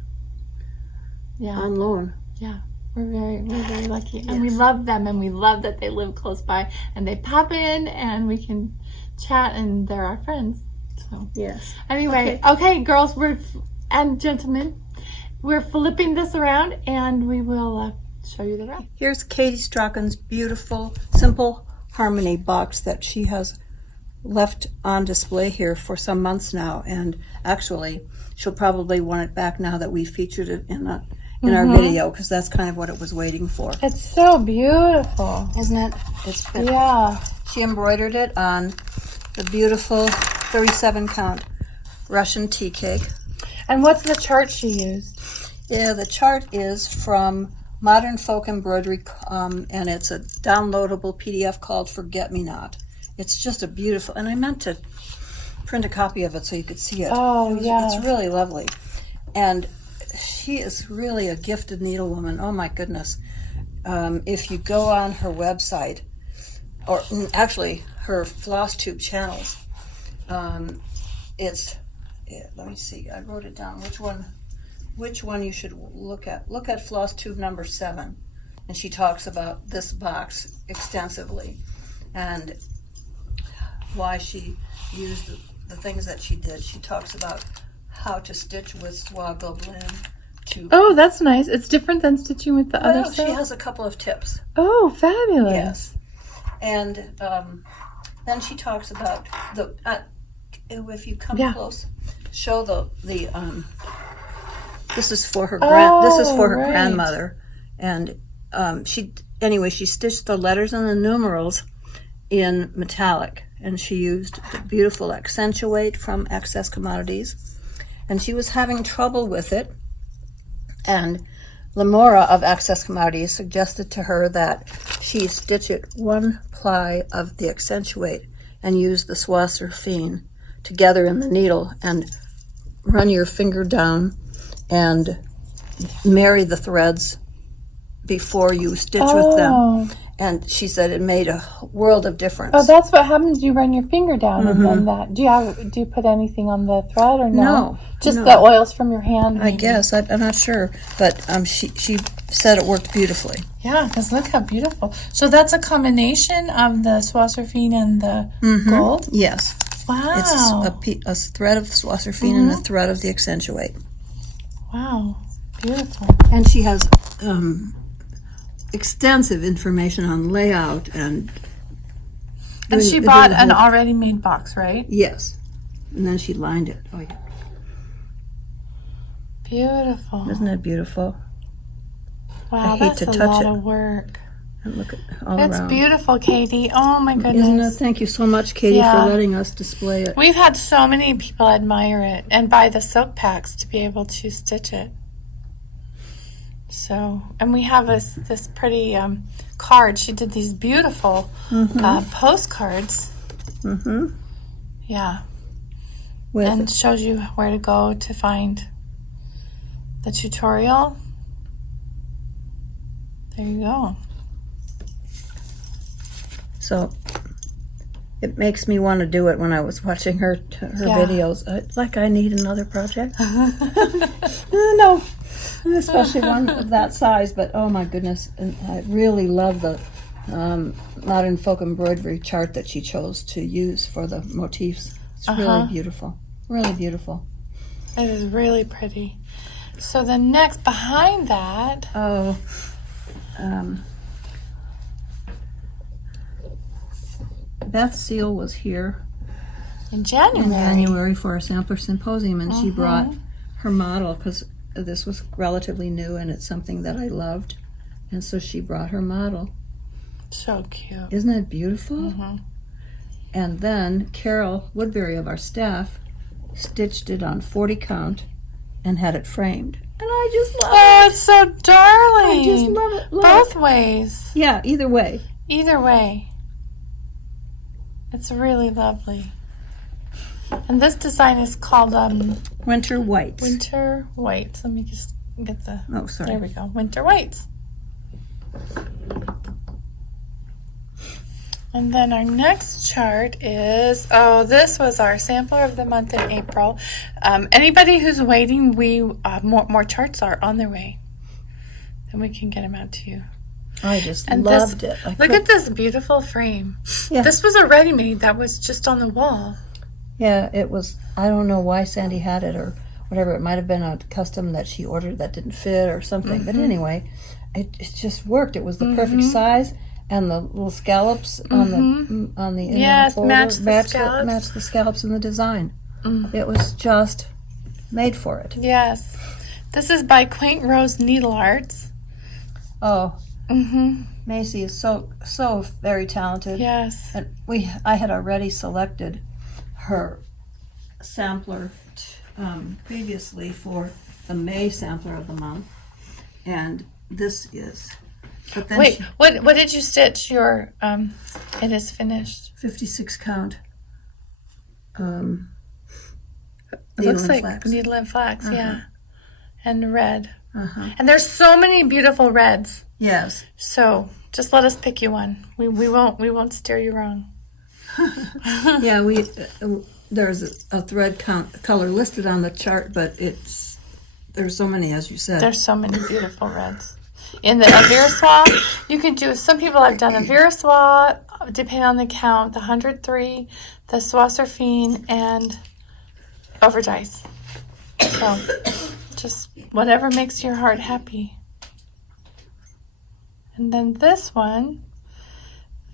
loan. Yeah. We're very lucky. And we love them, and we love that they live close by and they pop in and we can chat and they're our friends. So yes. Anyway, okay girls, and gentlemen, we're flipping this around and we will show you the rest. Here's Katie Strachan's beautiful Simple Harmony box that she has left on display here for some months now, and actually she'll probably want it back now that we featured it in our video, because that's kind of what it was waiting for. It's so beautiful, isn't it? Yeah. She embroidered it on the beautiful 37 count Russian tea cake. And what's the chart she used? Yeah, the chart is from Modern Folk Embroidery, and it's a downloadable PDF called Forget Me Not. It's just a beautiful, and I meant to print a copy of it so you could see it. Oh, yeah. It's really lovely. And she is really a gifted needlewoman. Oh, my goodness. If you go on her website, or actually her floss tube channels, let me see, I wrote it down. Which one you should look at. Look at floss tube number 7. And she talks about this box extensively and why she used the things that she did. She talks about how to stitch with Swaggle blend. Oh, that's nice. It's different than stitching with the other stuff? She has a couple of tips. Oh, fabulous. Yes. And then she talks about if you come close, show the this is for her grandmother, and she stitched the letters and the numerals in metallic, and she used the beautiful accentuate from Excess Commodities, and she was having trouble with it, and Lamora of Excess Commodities suggested to her that she stitch it 1 ply of the accentuate and use the Swasser Fien together in the needle and run your finger down and marry the threads before you stitch with them. And she said it made a world of difference. Oh, that's what happens. You run your finger down, and then that. Do you put anything on the thread or no? No, just no. the oils from your hand. I guess I'm not sure, but she said it worked beautifully. Yeah, because look how beautiful. So that's a combination of the Swasserfine and the gold. Yes. Wow. It's a thread of Swasserfine and a thread of the Accentuate. Wow, beautiful. And she has extensive information on layout and she bought an already made box, right? Yes. And then she lined it. Oh, yeah. Beautiful. Isn't it beautiful? Wow, that's a lot of work. And look at all It's around. beautiful, Katie. Oh, my goodness. Isn't it? Thank you so much, Katie, for letting us display it. We've had so many people admire it and buy the silk packs to be able to stitch it. So, and we have this pretty card. She did these beautiful postcards. Yeah. And shows you where to go to find the tutorial. There you go. So it makes me want to do it when I was watching her videos. I need another project. No, especially one of that size. But oh my goodness, and I really love the modern folk embroidery chart that she chose to use for the motifs. It's really beautiful. Really beautiful. It is really pretty. So the next behind that. Beth Seal was here in January for a sampler symposium, and she brought her model because this was relatively new and it's something that I loved, and so she brought her model. So cute. Isn't it beautiful? And then Carol Woodbury of our staff stitched it on 40 count and had it framed. And I just love it. Oh, it's so darling. I just love it. Both ways. Yeah, either way. Either way. It's really lovely. And this design is called Winter Whites. Winter Whites. Let me just get the... Oh, sorry. There we go. Winter Whites. And then our next chart is, this was our sampler of the month in April. Anybody who's waiting, more charts are on their way. Then we can get them out to you. I just loved it. Look at this beautiful frame. Yeah. This was a ready-made that was just on the wall. Yeah, it was. I don't know why Sandy had it or whatever. It might have been a custom that she ordered that didn't fit or something. But anyway, it just worked. It was the perfect size. And the little scallops on the inner border matched the scallops in the design. It was just made for it. Yes. This is by Quaint Rose Needle Arts. Oh. Macy is so very talented. Yes. And I had already selected her sampler previously for the May sampler of the month, and this is. But then wait, what did you stitch? Your it is finished. 56 count. It looks like needle and flax, yeah, and red. And there's so many beautiful reds. Yes. So just let us pick you one. We won't steer you wrong. Yeah, there's a thread color listed on the chart, but there's so many, as you said. There's so many beautiful reds. In the Viriswa, you can do, some people have done a Viriswa, depending on the count, the 103, the Swasserfine, and Overdice. So, just whatever makes your heart happy. And then this one,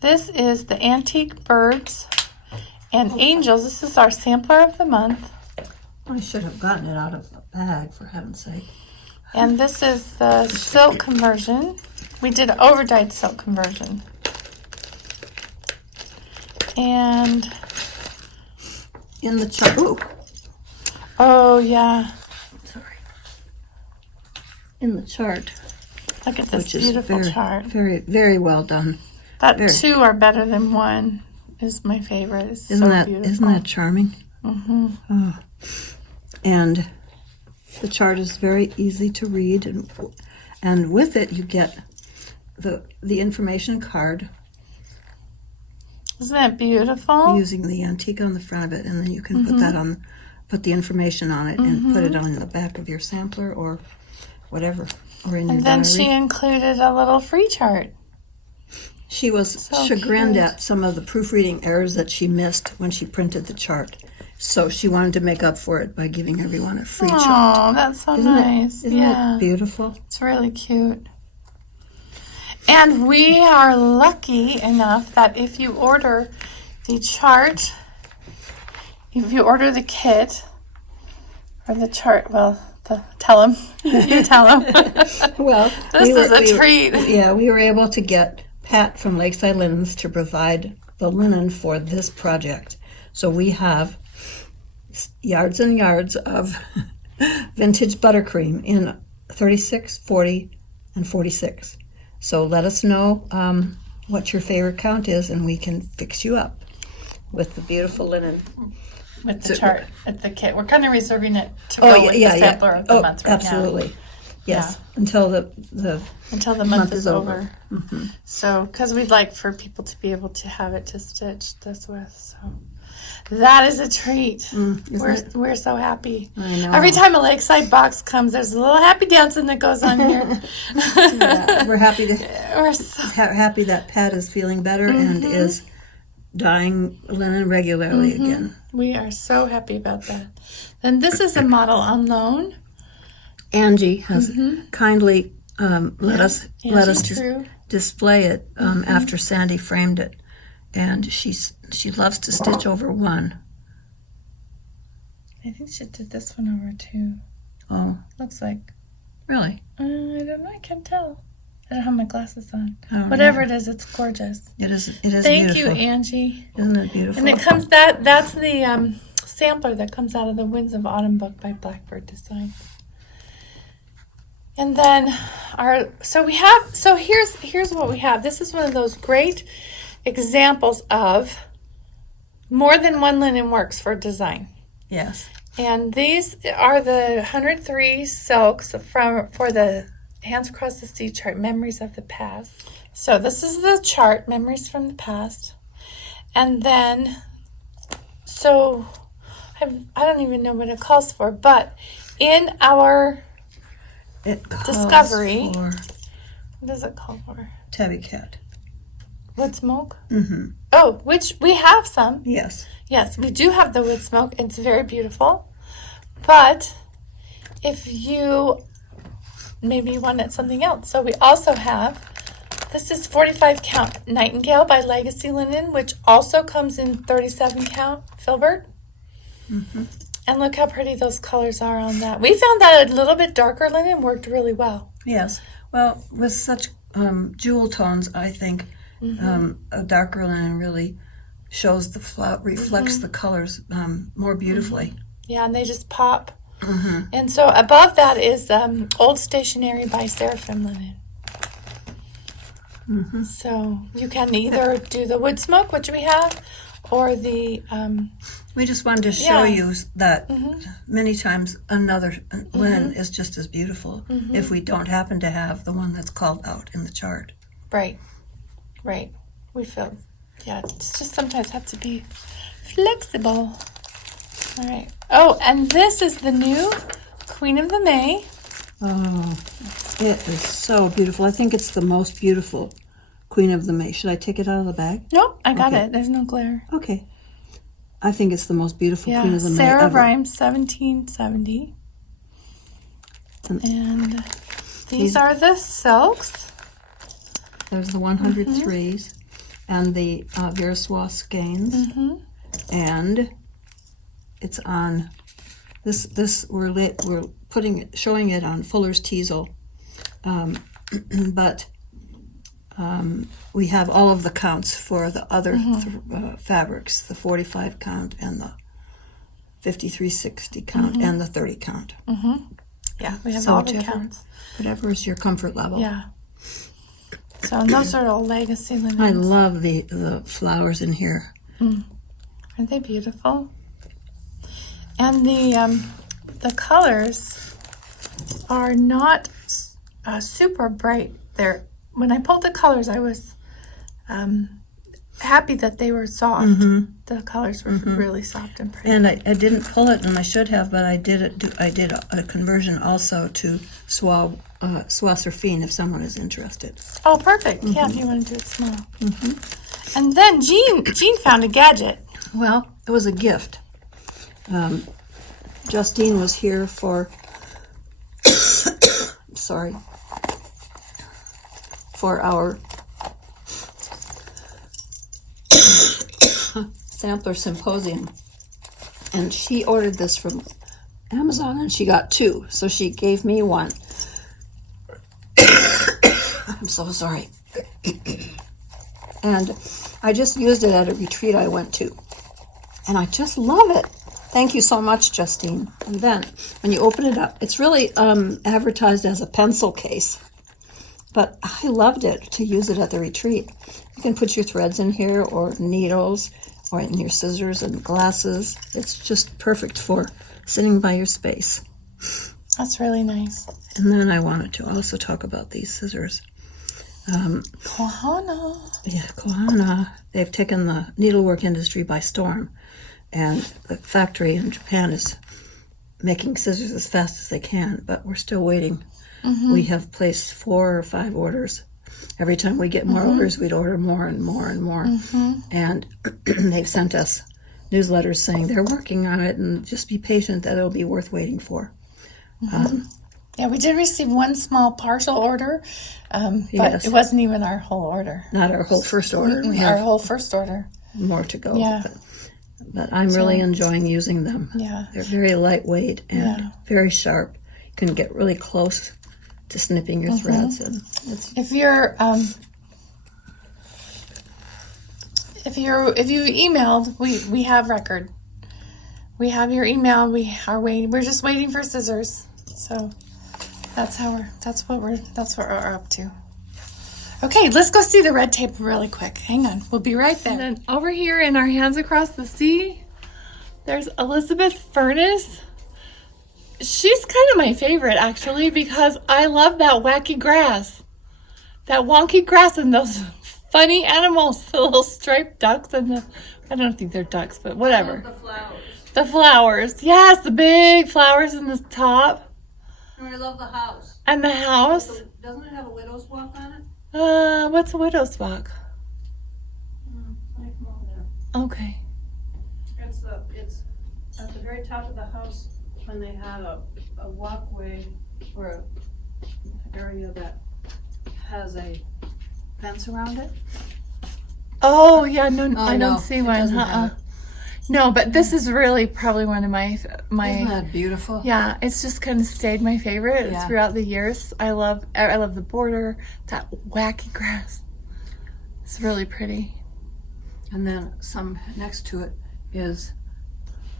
this is the Antique Birds and Angels. This is our sampler of the month. I should have gotten it out of the bag, for heaven's sake. And this is the silk conversion. We did an overdyed silk conversion. And in the chart. Ooh. Oh, yeah. Sorry. In the chart. Look at this beautiful chart. Very, very well done. Two are better than one is my favorite. It's isn't beautiful. that charming? Oh. And the chart is very easy to read, and with it you get the information card Isn't that beautiful? using the antique on the front of it, and then you can put the information on it and put it on the back of your sampler or whatever, or in your And then diary. she included a little free chart. She was So chagrined cute. at some of the proofreading errors that she missed when she printed the chart. So she wanted to make up for it by giving everyone a free chart. Oh, that's so nice. Isn't Yeah, it beautiful? it's really cute. And we are lucky enough that if you order the chart, if you order the kit, or the chart, well, tell them. You tell them. Well, This is a treat. We were able to get Pat from Lakeside Linens to provide the linen for this project. So we have yards and yards of vintage buttercream in 36, 40, and 46. So let us know what your favorite count is, and we can fix you up with the beautiful linen. With the chart at the kit. We're kind of reserving it to go with the sampler of the month right absolutely. now. Yes, until the month is over. Mm-hmm. So, because we'd like for people to be able to have it to stitch this with. So, that is a treat. We're so happy. I know. Every time a Lakeside box comes, there's a little happy dancing that goes on here. Yeah, we're happy to We're so happy that Pat is feeling better and is dyeing linen regularly again. We are so happy about that. And this is a model on loan. Angie has kindly let us display it after Sandy framed it, and she loves to stitch over one. I think she did this one over too. Oh, Looks like. really? I don't know. I can't tell. I don't have my glasses on. Oh, Whatever it is, it's gorgeous. It is Thank beautiful. you, Angie. Isn't it beautiful? And it comes that's the sampler that comes out of the Winds of Autumn book by Blackbird Designs. And then here's what we have. This is one of those great examples of more than one linen works for design. Yes. And these are the 103 silks for the Hands Across the Sea chart, Memories of the Past. So this is the chart, Memories from the Past. And then, I don't even know what it calls for, but in our It calls Discovery. for What does it call for? Tabby Cat. Wood smoke? Mm-hmm. Oh, which we have some. Yes. Yes, we do have the wood smoke. It's very beautiful. But if maybe you wanted something else. So we also have, this is 45 count Nightingale by Legacy Linen, which also comes in 37 count filbert. Mm-hmm. And look how pretty those colors are on that. We found that a little bit darker linen worked really well. Yes. Well, with such jewel tones, I think a darker linen really shows reflects the colors more beautifully. Yeah, and they just pop. Mm-hmm. And so above that is Old Stationery by Seraphim Linen. Mm-hmm. So you can either do the wood smoke, which we have, or the We just wanted to show you that many times another linen is just as beautiful if we don't happen to have the one that's called out in the chart. right. We feel, it's just sometimes have to be flexible. All right. Oh, and this is the new Queen of the May. Oh, it is so beautiful. I think it's the most beautiful Queen of the May. Should I take it out of the bag? Nope, I got Okay. it. There's no glare. Okay. I think it's the most beautiful Queen Yeah, of the May Sarah ever. Rhimes, 1770. And these are the silks. There's the 103s and the Versoix skeins. And it's on this we're showing it on Fuller's Teasel. But we have all of the counts for the other fabrics, the 45 count and the 5360 count and the 30 count. Yeah, we have So all the whichever- counts. Whatever is your comfort level. Yeah. So and those are all legacy linens. I love the flowers in here. Aren't they beautiful? And the colors are not super bright. They're when I pulled the colors, I was happy that they were soft. Mm-hmm. The colors were really soft and pretty. And I didn't pull it, and I should have, but I did it. I did a conversion also to soie surfine if someone is interested. Oh, perfect. Yeah, if you want to do it small. And then Jean found a gadget. Well, it was a gift. Justine was here for, sorry, for our sampler symposium, and she ordered this from Amazon, and she got 2, so she gave me 1. I'm so sorry. And I just used it at a retreat I went to, and I just love it. Thank you so much, Justine. And then when you open it up, it's really advertised as a pencil case, but I loved it to use it at the retreat. You can put your threads in here, or needles, or in your scissors and glasses. It's just perfect for sitting by your space. That's really nice. And then I wanted to also talk about these scissors. Kohana. Yeah, Kohana. They've taken the needlework industry by storm, and the factory in Japan is making scissors as fast as they can, but we're still waiting. We have placed 4 or 5 orders. Every time we get more orders, we'd order more and more and more. And they've sent us newsletters saying they're working on it, and just be patient, that it'll be worth waiting for. Yeah, we did receive 1 small partial order, but Yes. it wasn't even our whole order. Not our whole first order. We Our have whole first order. more to go. Yeah. But I'm really enjoying using them. Yeah. They're very lightweight and very sharp. You can get really close to snipping your threads, and it's If you're if you emailed, we have record. We have your email. We are waiting. We're just waiting for scissors. So that's what we're up to. Okay, let's go see the red tape really quick. Hang on, we'll be right there. And then over here in our Hands Across the Sea, there's Elizabeth Furness. She's kind of my favorite, actually, because I love that wacky grass. That wonky grass and those funny animals, the little striped ducks and the, I don't think they're ducks, but whatever. the flowers. The flowers. Yes, the big flowers in the top. And I love the house. And the house. Doesn't it have a widow's walk on it? What's a widow's walk? Come over there. Okay. It's at the very top of the house when they had a walkway or an area that has a fence around it. Oh, yeah, no, I no, don't see it one. doesn't have it. No, but this is really probably one of my Isn't that beautiful? yeah, it's just kind of stayed my favorite Yeah. throughout the years. I love the border, that wacky grass. It's really pretty. And then some next to it is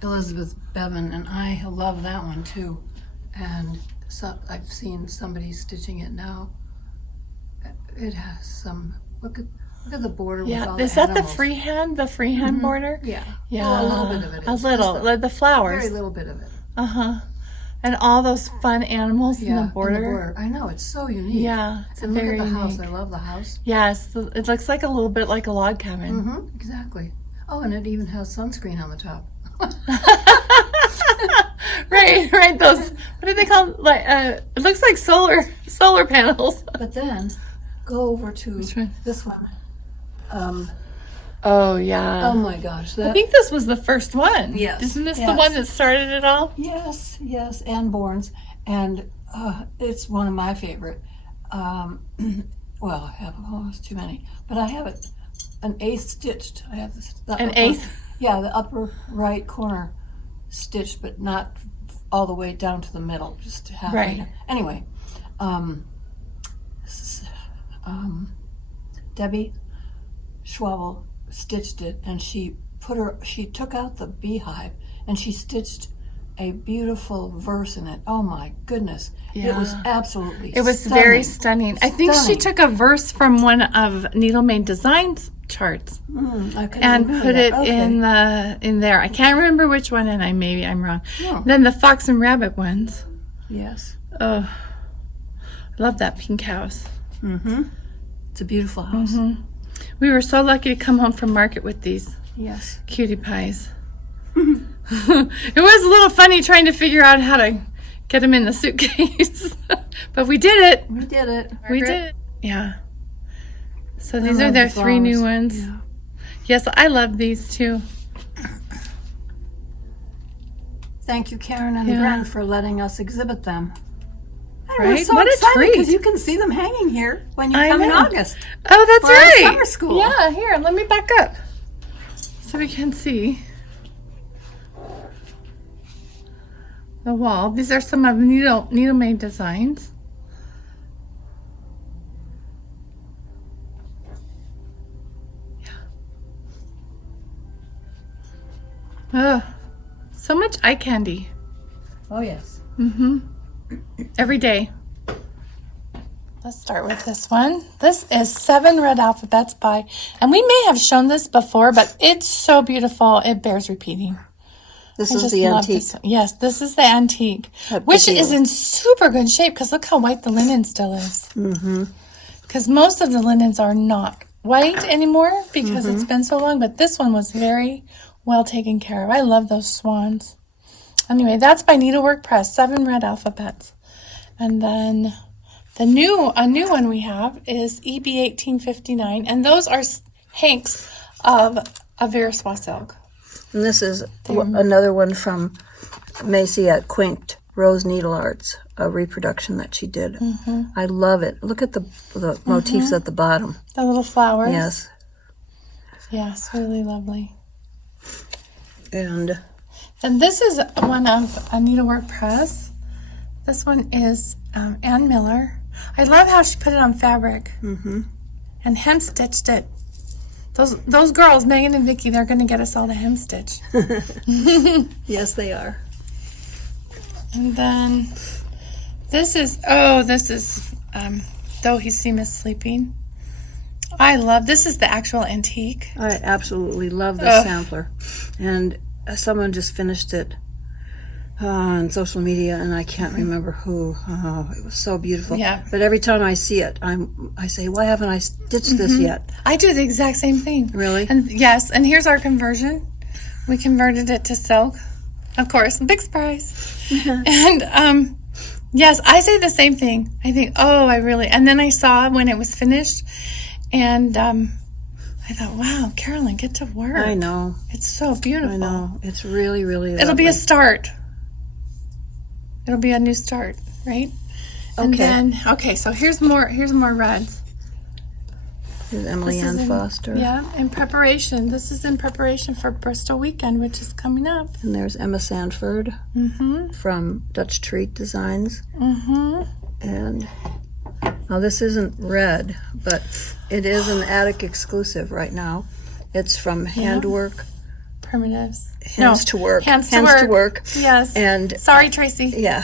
Elizabeth Bevan, and I love that one too. And so I've seen somebody stitching it now. It has some, look at the border with all the Is that animals. the freehand border? Yeah. Yeah, Well, a little bit of it is. A little, Just like the flowers. very little bit of it. And all those fun animals in the border. I know, it's so unique. Yeah, it's And very look at the house. unique. I love the house. Yes, it looks like a little bit like a log cabin. Exactly. Oh, and it even has sunscreen on the top. Right. Those, what do they call? Like, it looks like solar panels. But then go over to this one. Oh yeah. Oh my gosh, I think this was the first one. Yes, Isn't this the yes. one that started it all? Yes, Ann Bourne's, and it's one of my favorite. Well, I have too many, but I have it an eighth stitched. I have this, Eighth? Yeah, the upper right corner stitched, but not all the way down to the middle, just halfway. Right. Down. Anyway, Debbie Schwabel stitched it, and she took out the beehive and she stitched a beautiful verse in it. Oh my goodness. It was absolutely It was very stunning. I think she took a verse from one of Needle Made Designs charts and put it in there. I can't remember which one, and maybe I'm wrong. No. Then the fox and rabbit ones. Yes. Oh, I love that pink house. It's a beautiful house. We were so lucky to come home from market with these Yes. cutie pies. It was a little funny trying to figure out how to get them in the suitcase. But we did it. We did it. We did it. Yeah. So I these are love their the 3 new flowers. ones. Yeah. Yes, I love these too. Thank you, Karen and Yeah. Bren, for letting us exhibit them. And Right? we're so What a excited treat. because you can see them hanging here when you I come in know. August. Oh, that's For our right. summer school. Yeah, here, let me back up so we can see the wall. These are some of needle made designs. Yeah. Oh, so much eye candy. Oh, yes. Every day. Let's start with this one. This is 7 Red Alphabets by, and we may have shown this before, but it's so beautiful. It bears repeating. This I is just the love antique. this one. Yes, this is the antique, At which the is deal. in super good shape because look how white the linen still is. Because most of the linens are not white anymore because it's been so long, but this one was very well taken care of. I love those swans. Anyway, that's by Needlework Press, 7 Red Alphabets. And then a new one we have is EB 1859, and those are hanks of a Verswa silk. And this is another one from Macy at Quaint Rose Needle Arts, a reproduction that she did. I love it. Look at the motifs at the bottom. The little flowers. Yes. Yes, really lovely. And And this is one of a Needlework Press. This one is Ann Miller. I love how she put it on fabric and hem stitched it. Those girls, Megan and Vicky, they're going to get us all to hem stitch. yes, they are. And then this is Though He Seemeth Sleeping. I love, this is the actual antique. I absolutely love this sampler. And someone just finished it on social media, and I can't remember who. Oh, it was so beautiful. Yeah. But every time I see it, I say, why haven't I stitched this yet? I do the exact same thing. Really? And yes, and here's our conversion. We converted it to silk. Of course, big surprise. And yes, I say the same thing. I think, and then I saw when it was finished, and I thought, wow, Carolyn, get to work. I know. It's so beautiful. I know. It's really, really It'll be a lovely. start. It'll be a new start, right? And Okay. then, so here's more reds. Here's Emily This is Ann Foster. Yeah, in preparation. This is in preparation for Bristol weekend, which is coming up. And there's Emma Sanford from Dutch Treat Designs. And now this isn't red, but it is an attic exclusive right now. It's from Handwork. Primitives. Hands to Work. Hands to work. Yes. And Sorry, Tracy. yeah.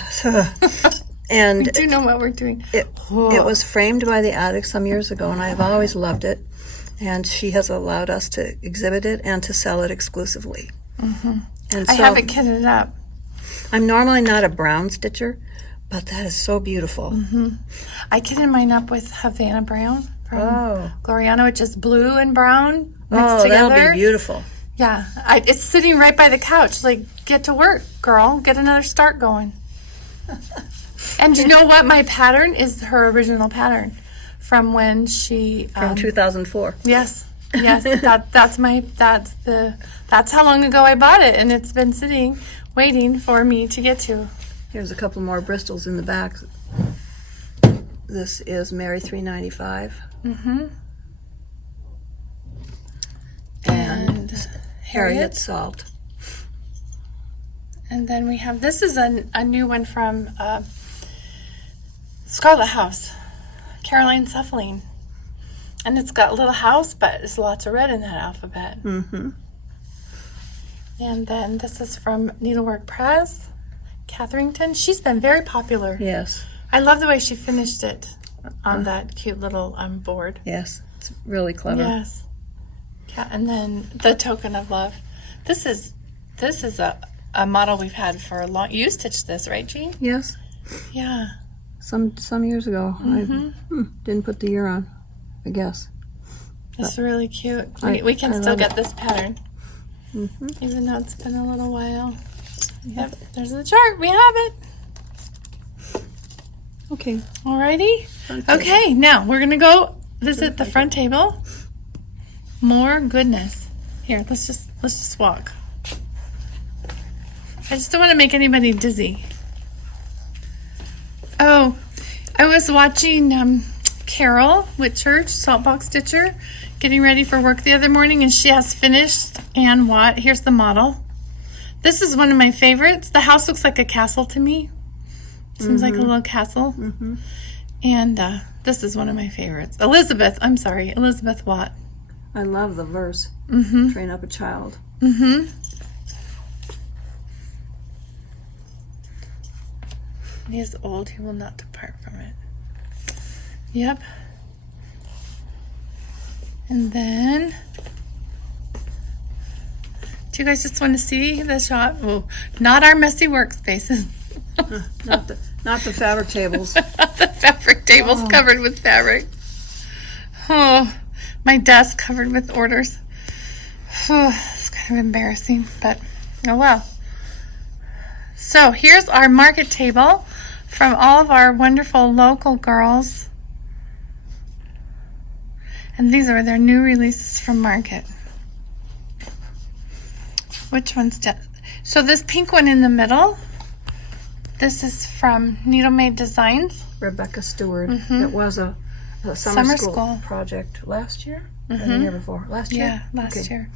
And We do know what we're doing. it was framed by the attic some years ago, and I have always loved it. And she has allowed us to exhibit it and to sell it exclusively. And I so have it kitted up. I'm normally not a brown stitcher, but that is so beautiful. I kitted mine up with Havana Brown from Oh, Gloriana, which is blue and brown mixed oh, together. that'll be beautiful. Yeah, it's sitting right by the couch. Like, get to work, girl. Get another start going. And you know what? My pattern is her original pattern from when she From 2004. Yes, that's how long ago I bought it, and it's been sitting, waiting for me to get to. Here's a couple more Bristols in the back. This is Mary 395. And Harriet Salt. And then we have, this is a new one from Scarlet House, Caroline Cephaline. And it's got a little house, but there's lots of red in that alphabet. And then this is from Needlework Press, Catherington. She's been very popular. Yes, I love the way she finished it on that cute little board. yes. It's really clever. Yes. And then the Token of Love. This is a model we've had for a long. You stitched this, right, Jean? Yes, Yeah. some years ago. I didn't put the year on. I guess. It's really cute. I We can still love get this pattern, even though it's been a little while. Yep, there's the chart. We have it. Okay. Alrighty. Front table. Okay, now we're gonna go visit the front table. More goodness. Here, let's just walk. I just don't want to make anybody dizzy. Oh, I was watching Carol with Church, Saltbox Stitcher, getting ready for work the other morning, and she has finished Anne Watt. Here's the model. This is one of my favorites. The house looks like a castle to me. Seems like a little castle. And this is one of my favorites. Elizabeth Watt. I love the verse. Train up a child. He is old, he will not depart from it. Yep. And then, do you guys just want to see the shop? Oh, not our messy workspaces. Not the fabric tables. The fabric tables covered with fabric. Oh, my desk covered with orders. Oh, it's kind of embarrassing, but oh well. So here's our market table from all of our wonderful local girls. And these are their new releases from market. Which one's that? So this pink one in the middle, this is from Needle Made Designs. Rebecca Stewart. It was a summer school project last year? Or the year before? Last year? Yeah, last year.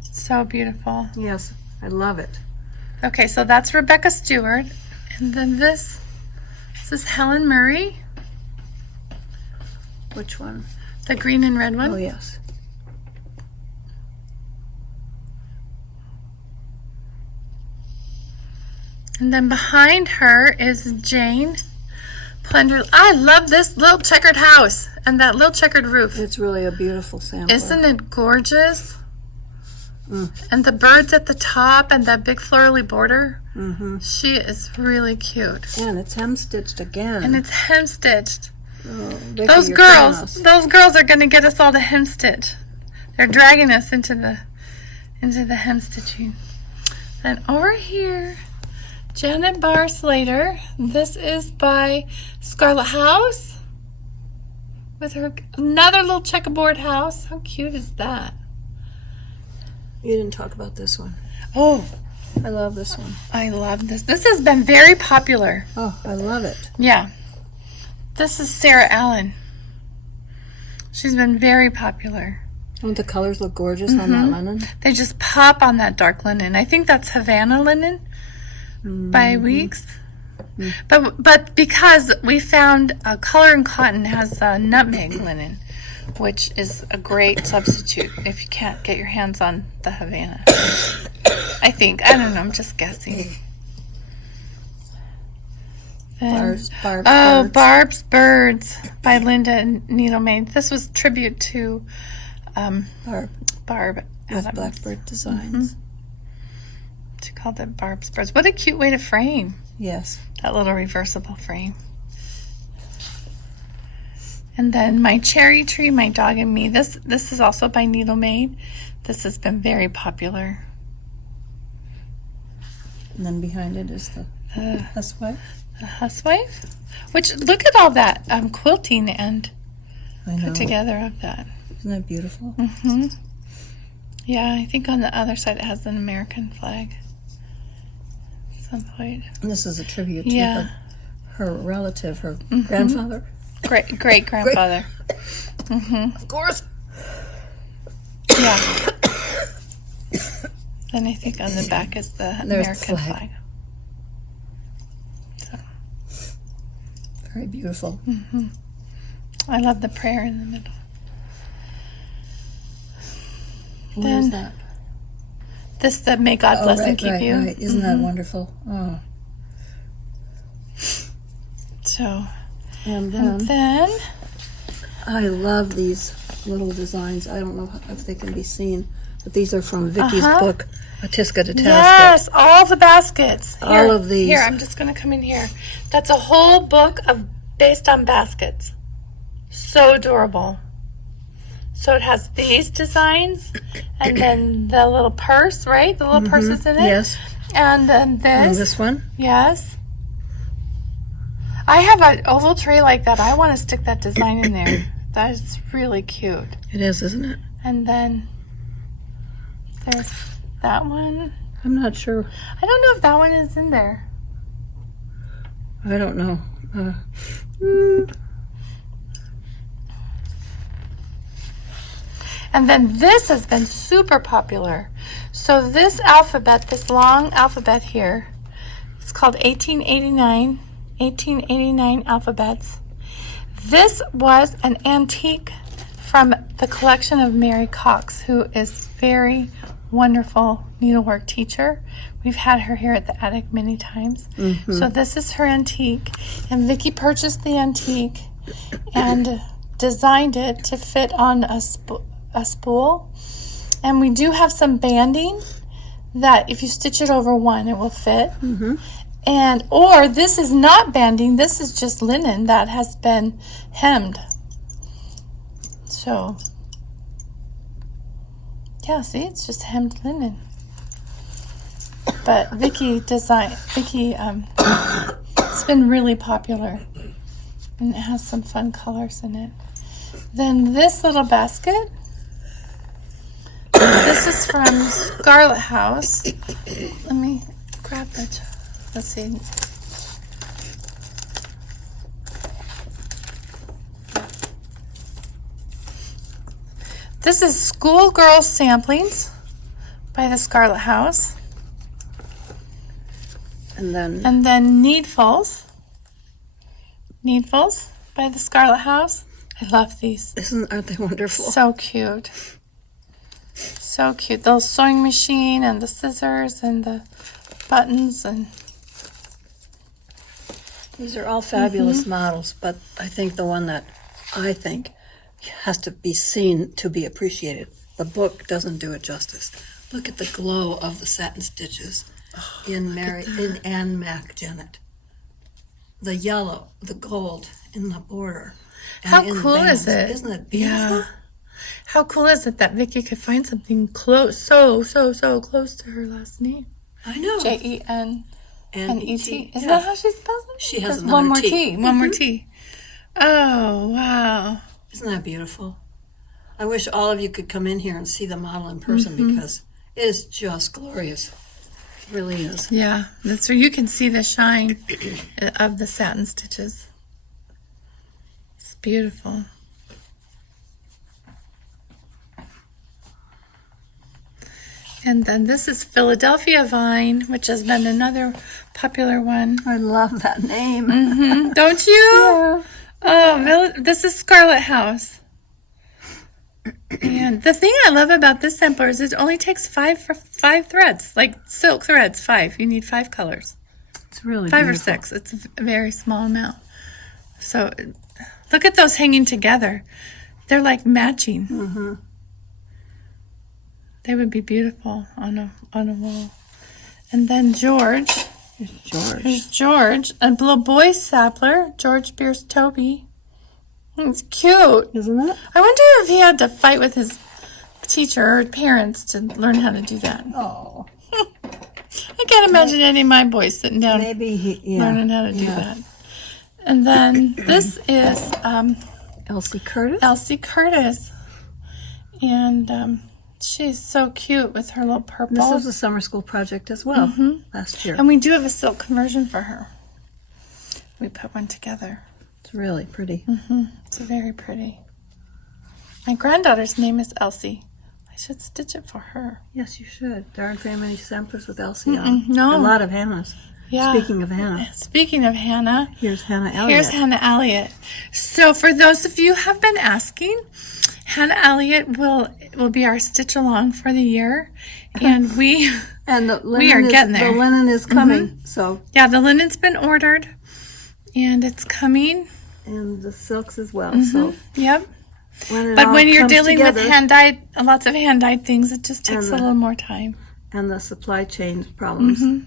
So beautiful. Yes, I love it. Okay, so that's Rebecca Stewart. And then this is Helen Murray. Which one? The green and red one. Oh, yes. And then behind her is Jane Plender. I love this little checkered house and that little checkered roof. It's really a beautiful sampler. Isn't it gorgeous? And the birds at the top and that big florally border. She is really cute. And it's hem-stitched again. And it's hem-stitched. Oh, Vicky, Those you're killing girls us. are going to get us all to hem stitch. They're dragging us into the hem stitching. Then over here, Janet Barr Slater. This is by Scarlet House with her another little checkerboard house. How cute is that? You didn't talk about this one. Oh, I love this one. I love this. This has been very popular. Oh, I love it. Yeah. This is Sarah Allen. She's been very popular. Don't the colors look gorgeous on that linen? They just pop on that dark linen. I think that's Havana linen by Weeks. But because we found Color and Cotton has nutmeg linen, which is a great substitute if you can't get your hands on the Havana. I think. I don't know. I'm just guessing. Barb's Birds by Linda Needle Made. This was tribute to Barb with Adams. Blackbird Designs. She called it Barb's Birds. What a cute way to frame. Yes. That little reversible frame. And then My Cherry Tree, My Dog and Me. This is also by Needle Made. This has been very popular. And then behind it is the housewife. A housewife, which look at all that quilting and put together of that. Isn't that beautiful? Yeah, I think on the other side it has an American flag at some point. And this is a tribute to her relative, her grandfather. Great grandfather. Of course. Yeah. Then I think on the back is the American flag. Very beautiful. I love the prayer in the middle. Where's that? This, the May God bless and keep you. Right. Isn't that wonderful? Oh. So, and then I love these little designs. I don't know if they can be seen, but these are from Vicky's book, A Tisca to Tasket. Yes, all the baskets. Here, all of these. Here, I'm just going to come in here. That's a whole book based on baskets. So adorable. So it has these designs, and then the little purse, right? The little purse is in it. Yes. And then this. And this one. Yes. I have an oval tray like that. I want to stick that design in there. That is really cute. It is, isn't it? And then there's that one. I'm not sure. I don't know if that one is in there. I don't know. And then this has been super popular. So this alphabet, this long alphabet here, it's called 1889 alphabets. This was an antique from the collection of Mary Cox, who is very wonderful needlework teacher. We've had her here at the attic many times. So this is her antique, and Vicki purchased the antique and designed it to fit on a spool. And we do have some banding that if you stitch it over one, it will fit. And or this is not banding, this is just linen that has been hemmed. So yeah, see, it's just hemmed linen. But Vicki it's been really popular, and it has some fun colors in it. Then this little basket, this is from Scarlet House. Let me grab that. Let's see. This is Schoolgirl Samplings by the Scarlet House. And then Needfuls by the Scarlet House. I love these. aren't they wonderful? So cute. So cute. The sewing machine and the scissors and the buttons, and these are all fabulous models, but I think the one that I think has to be seen to be appreciated. The book doesn't do it justice. Look at the glow of the satin stitches in Anne Mac Jennett. The yellow, the gold in the border. And how in the cool bands. is it? Isn't it beautiful? Yeah. How cool is it that Vicki could find something close, so close to her last name? I know. J-E-N-N-E-T. Is that how she spells it? She has one more T. T. One more T. Oh, wow. Isn't that beautiful? I wish all of you could come in here and see the model in person because it is just glorious. It really is. Yeah, that's where you can see the shine of the satin stitches. It's beautiful. And then this is Philadelphia Vine, which has been another popular one. I love that name. Don't you? Yeah. Oh, this is Scarlet House. And the thing I love about this sampler is it only takes five threads, like silk threads, 5. You need 5 colors. It's really 5 beautiful. or 6. It's a very small amount. So look at those hanging together. They're like matching. They would be beautiful on a wall. And then George. Here's George, a little boy sampler. George Beers Toby. It's cute, Isn't it? I wonder if he had to fight with his teacher or parents to learn how to do that. Oh. I can't imagine any of my boys sitting down Maybe learning how to do that. And then this is Elsie Curtis. Elsie Curtis. And she's so cute with her little purple. This was a summer school project as well last year. And we do have a silk conversion for her. We put one together. It's really pretty. It's very pretty. My granddaughter's name is Elsie. I should stitch it for her. Yes, you should. There aren't very many samplers with Elsie on. No. A lot of Hannah's. Yeah. Speaking of Hannah, Speaking of Hannah, here's Hannah Elliott. here's Hannah Elliott. So for those of you who have been asking, Hannah Elliott will be our stitch along for the year, and we And we are getting there. The linen is coming. So yeah, the linen's been ordered, and it's coming. and the silks as well. So Yep. when it But all when you're comes dealing together, with hand-dyed, lots of hand-dyed things, it just takes a little more time. and the supply chain problems.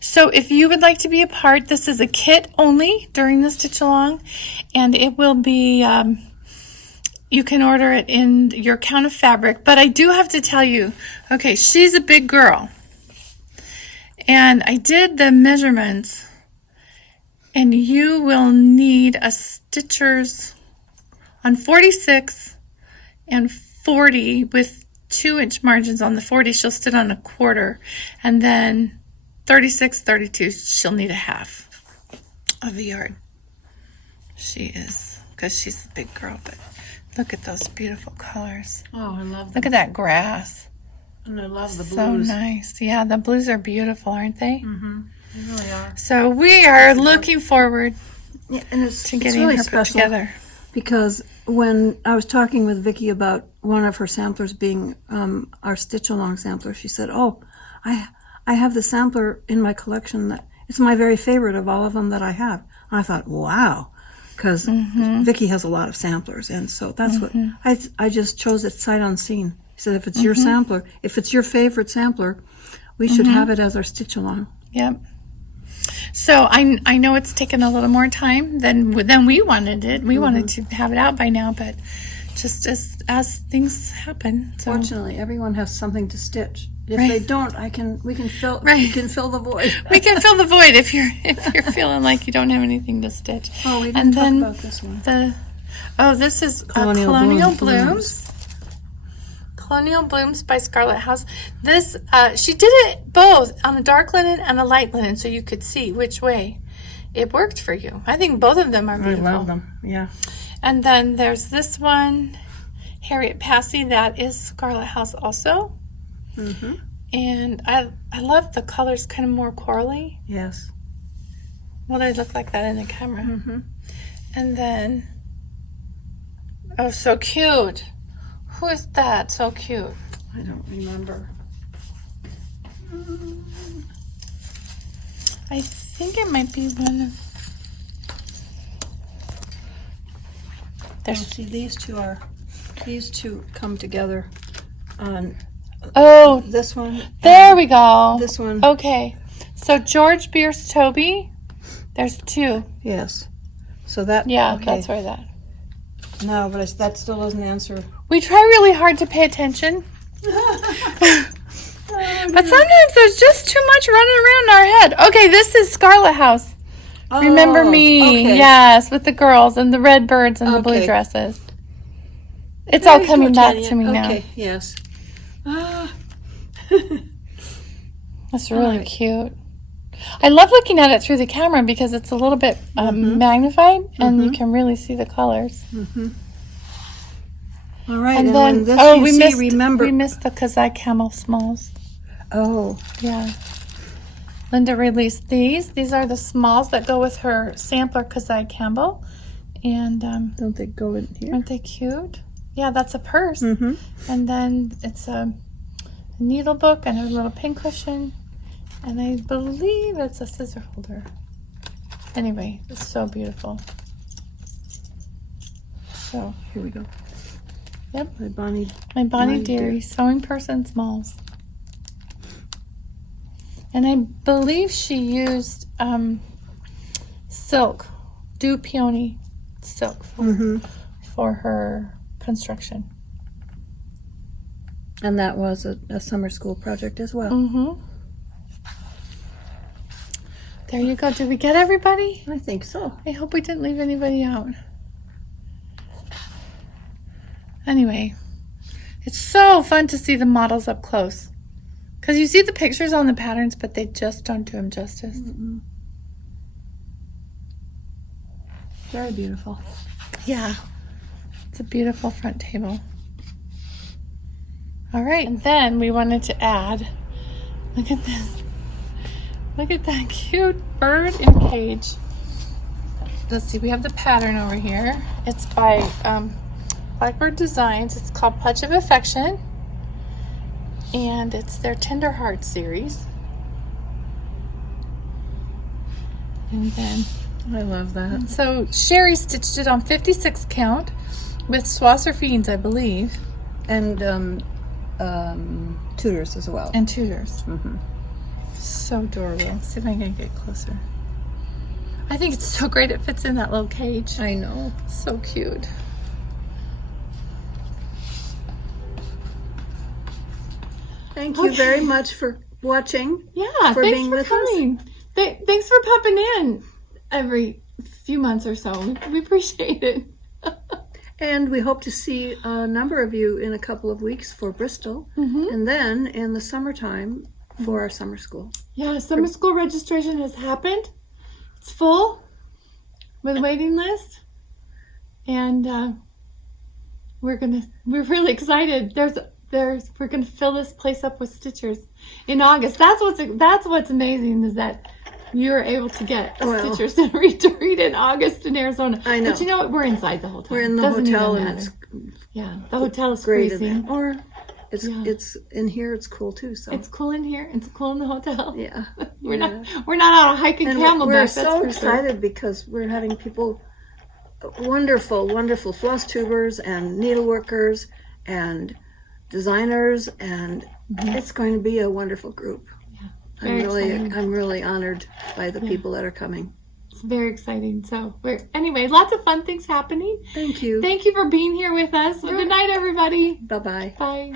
So if you would like to be a part, this is a kit only during the stitch along, and it will be you can order it in your count of fabric, but I do have to tell you, okay, she's a big girl. And I did the measurements, and you will need a stitchers on 46 and 40 with 2-inch margins. On the 40, she'll sit on a quarter, and then 36, 32, she'll need a half of the yard. She is, because she's a big girl, but look at those beautiful colors. Oh, I love them. Look at that grass. And I love the So blues. nice. Yeah, the blues are beautiful, aren't they? Mm-hmm. They really are. So we are looking forward Yeah, and it's to getting really her put special together. because when I was talking with Vicki about one of her samplers being our stitch along sampler, she said, "Oh, I have the sampler in my collection that it's my very favorite of all of them that I have." And I thought, wow, because Vicki has a lot of samplers, and so that's what I just chose it sight unseen. He said, if it's your sampler, if it's your favorite sampler, we should have it as our stitch along. Yep. So I know it's taken a little more time than we wanted it. We wanted to have it out by now, but just as things happen. So. Fortunately, everyone has something to stitch. If Right. they don't, we can fill the void. We can fill the void if you're feeling like you don't have anything to stitch. Oh, we And didn't talk then about this one. This is Colonial Blooms. Colonial Blooms by Scarlet House. This she did it both on a dark linen and a light linen, so you could see which way it worked for you. I think both of them are I beautiful. love them. Yeah. And then there's this one, Harriet Passy, that is Scarlet House also. Mm-hmm. And I love the colors, kind of more corally. Yes. Well, they look like that in the camera. Mm-hmm. And then, oh, so cute. Who is that? So cute. I don't remember. I think it might be one of. There's. See, these two come together on Oh, this one. there we go. This one. Okay. So George Bierce Toby. There's two. Yes. So that. Yeah, okay. that's where that. No, but that still doesn't answer. We try really hard to pay attention. But sometimes there's just too much running around our head. Okay, this is Scarlet House. Remember me? Okay. Yes, with the girls and the red birds and the blue Okay. dresses. It's all coming back to me now. Okay. Yes. Ah. That's really Alright. cute. I love looking at it through the camera because it's a little bit magnified and you can really see the colors. Mm-hmm. All right. And when then, this we remember. missed the Kazai Camel Smalls. Oh. Yeah. Linda released these. These are the smalls that go with her sampler Kazai Campbell. And Don't they go in here? aren't they cute? Yeah, that's a purse. Mm-hmm. And then it's a needle book and a little pincushion. And I believe it's a scissor holder. Anyway, it's so beautiful. So, Here we go. Yep. My Bonnie. my Bonnie Bonnie Dearie Sewing Purse and Smalls. And I believe she used silk, dew peony silk for her construction. And that was a summer school project as well. Mm-hmm. There you go. Did we get everybody? I think so. I hope we didn't leave anybody out. Anyway, it's so fun to see the models up close. Because you see the pictures on the patterns, but they just don't do them justice. Mm-mm. Very beautiful. Yeah. It's a beautiful front table. All right. And then we wanted to add, look at this. Look at that cute bird in cage. Let's see, we have the pattern over here. It's by Blackbird Designs. It's called Pledge of Affection. And it's their Tender Heart series. And then, I love that. so Sherry stitched it on 56 count with Swasser-Fiends, I believe, And tutors as well. and tutors. Mm-hmm. So adorable. Let's see if I can get closer. I think it's so great it fits in that little cage. I know. So cute. Thank you very much for watching. Yeah, for thanks being for with coming. Thanks for popping in every few months or so. We appreciate it. And we hope to see a number of you in a couple of weeks for Bristol, and then in the summertime for our summer school. Yeah, summer school registration has happened. It's full with a waiting list, and we're really excited. We're gonna fill this place up with stitchers in August. That's what's amazing is that you're able to get stitchers to read in August in Arizona. I know. But you know what? We're inside the whole time. We're in the Doesn't hotel, even and matter. it's the hotel is great. freezing. Or it's in here. It's cool too. So It's cool in here. It's cool in the hotel. yeah, We're not on a hiking and camelback. we're that's so for sure. excited because we're having people, wonderful floss tubers and needleworkers and designers, and it's going to be a wonderful group. Very exciting. I'm really honored by the people that are coming. It's very exciting. So anyway, lots of fun things happening. Thank you. Thank you for being here with us. Good night, everybody. Bye-bye. Bye.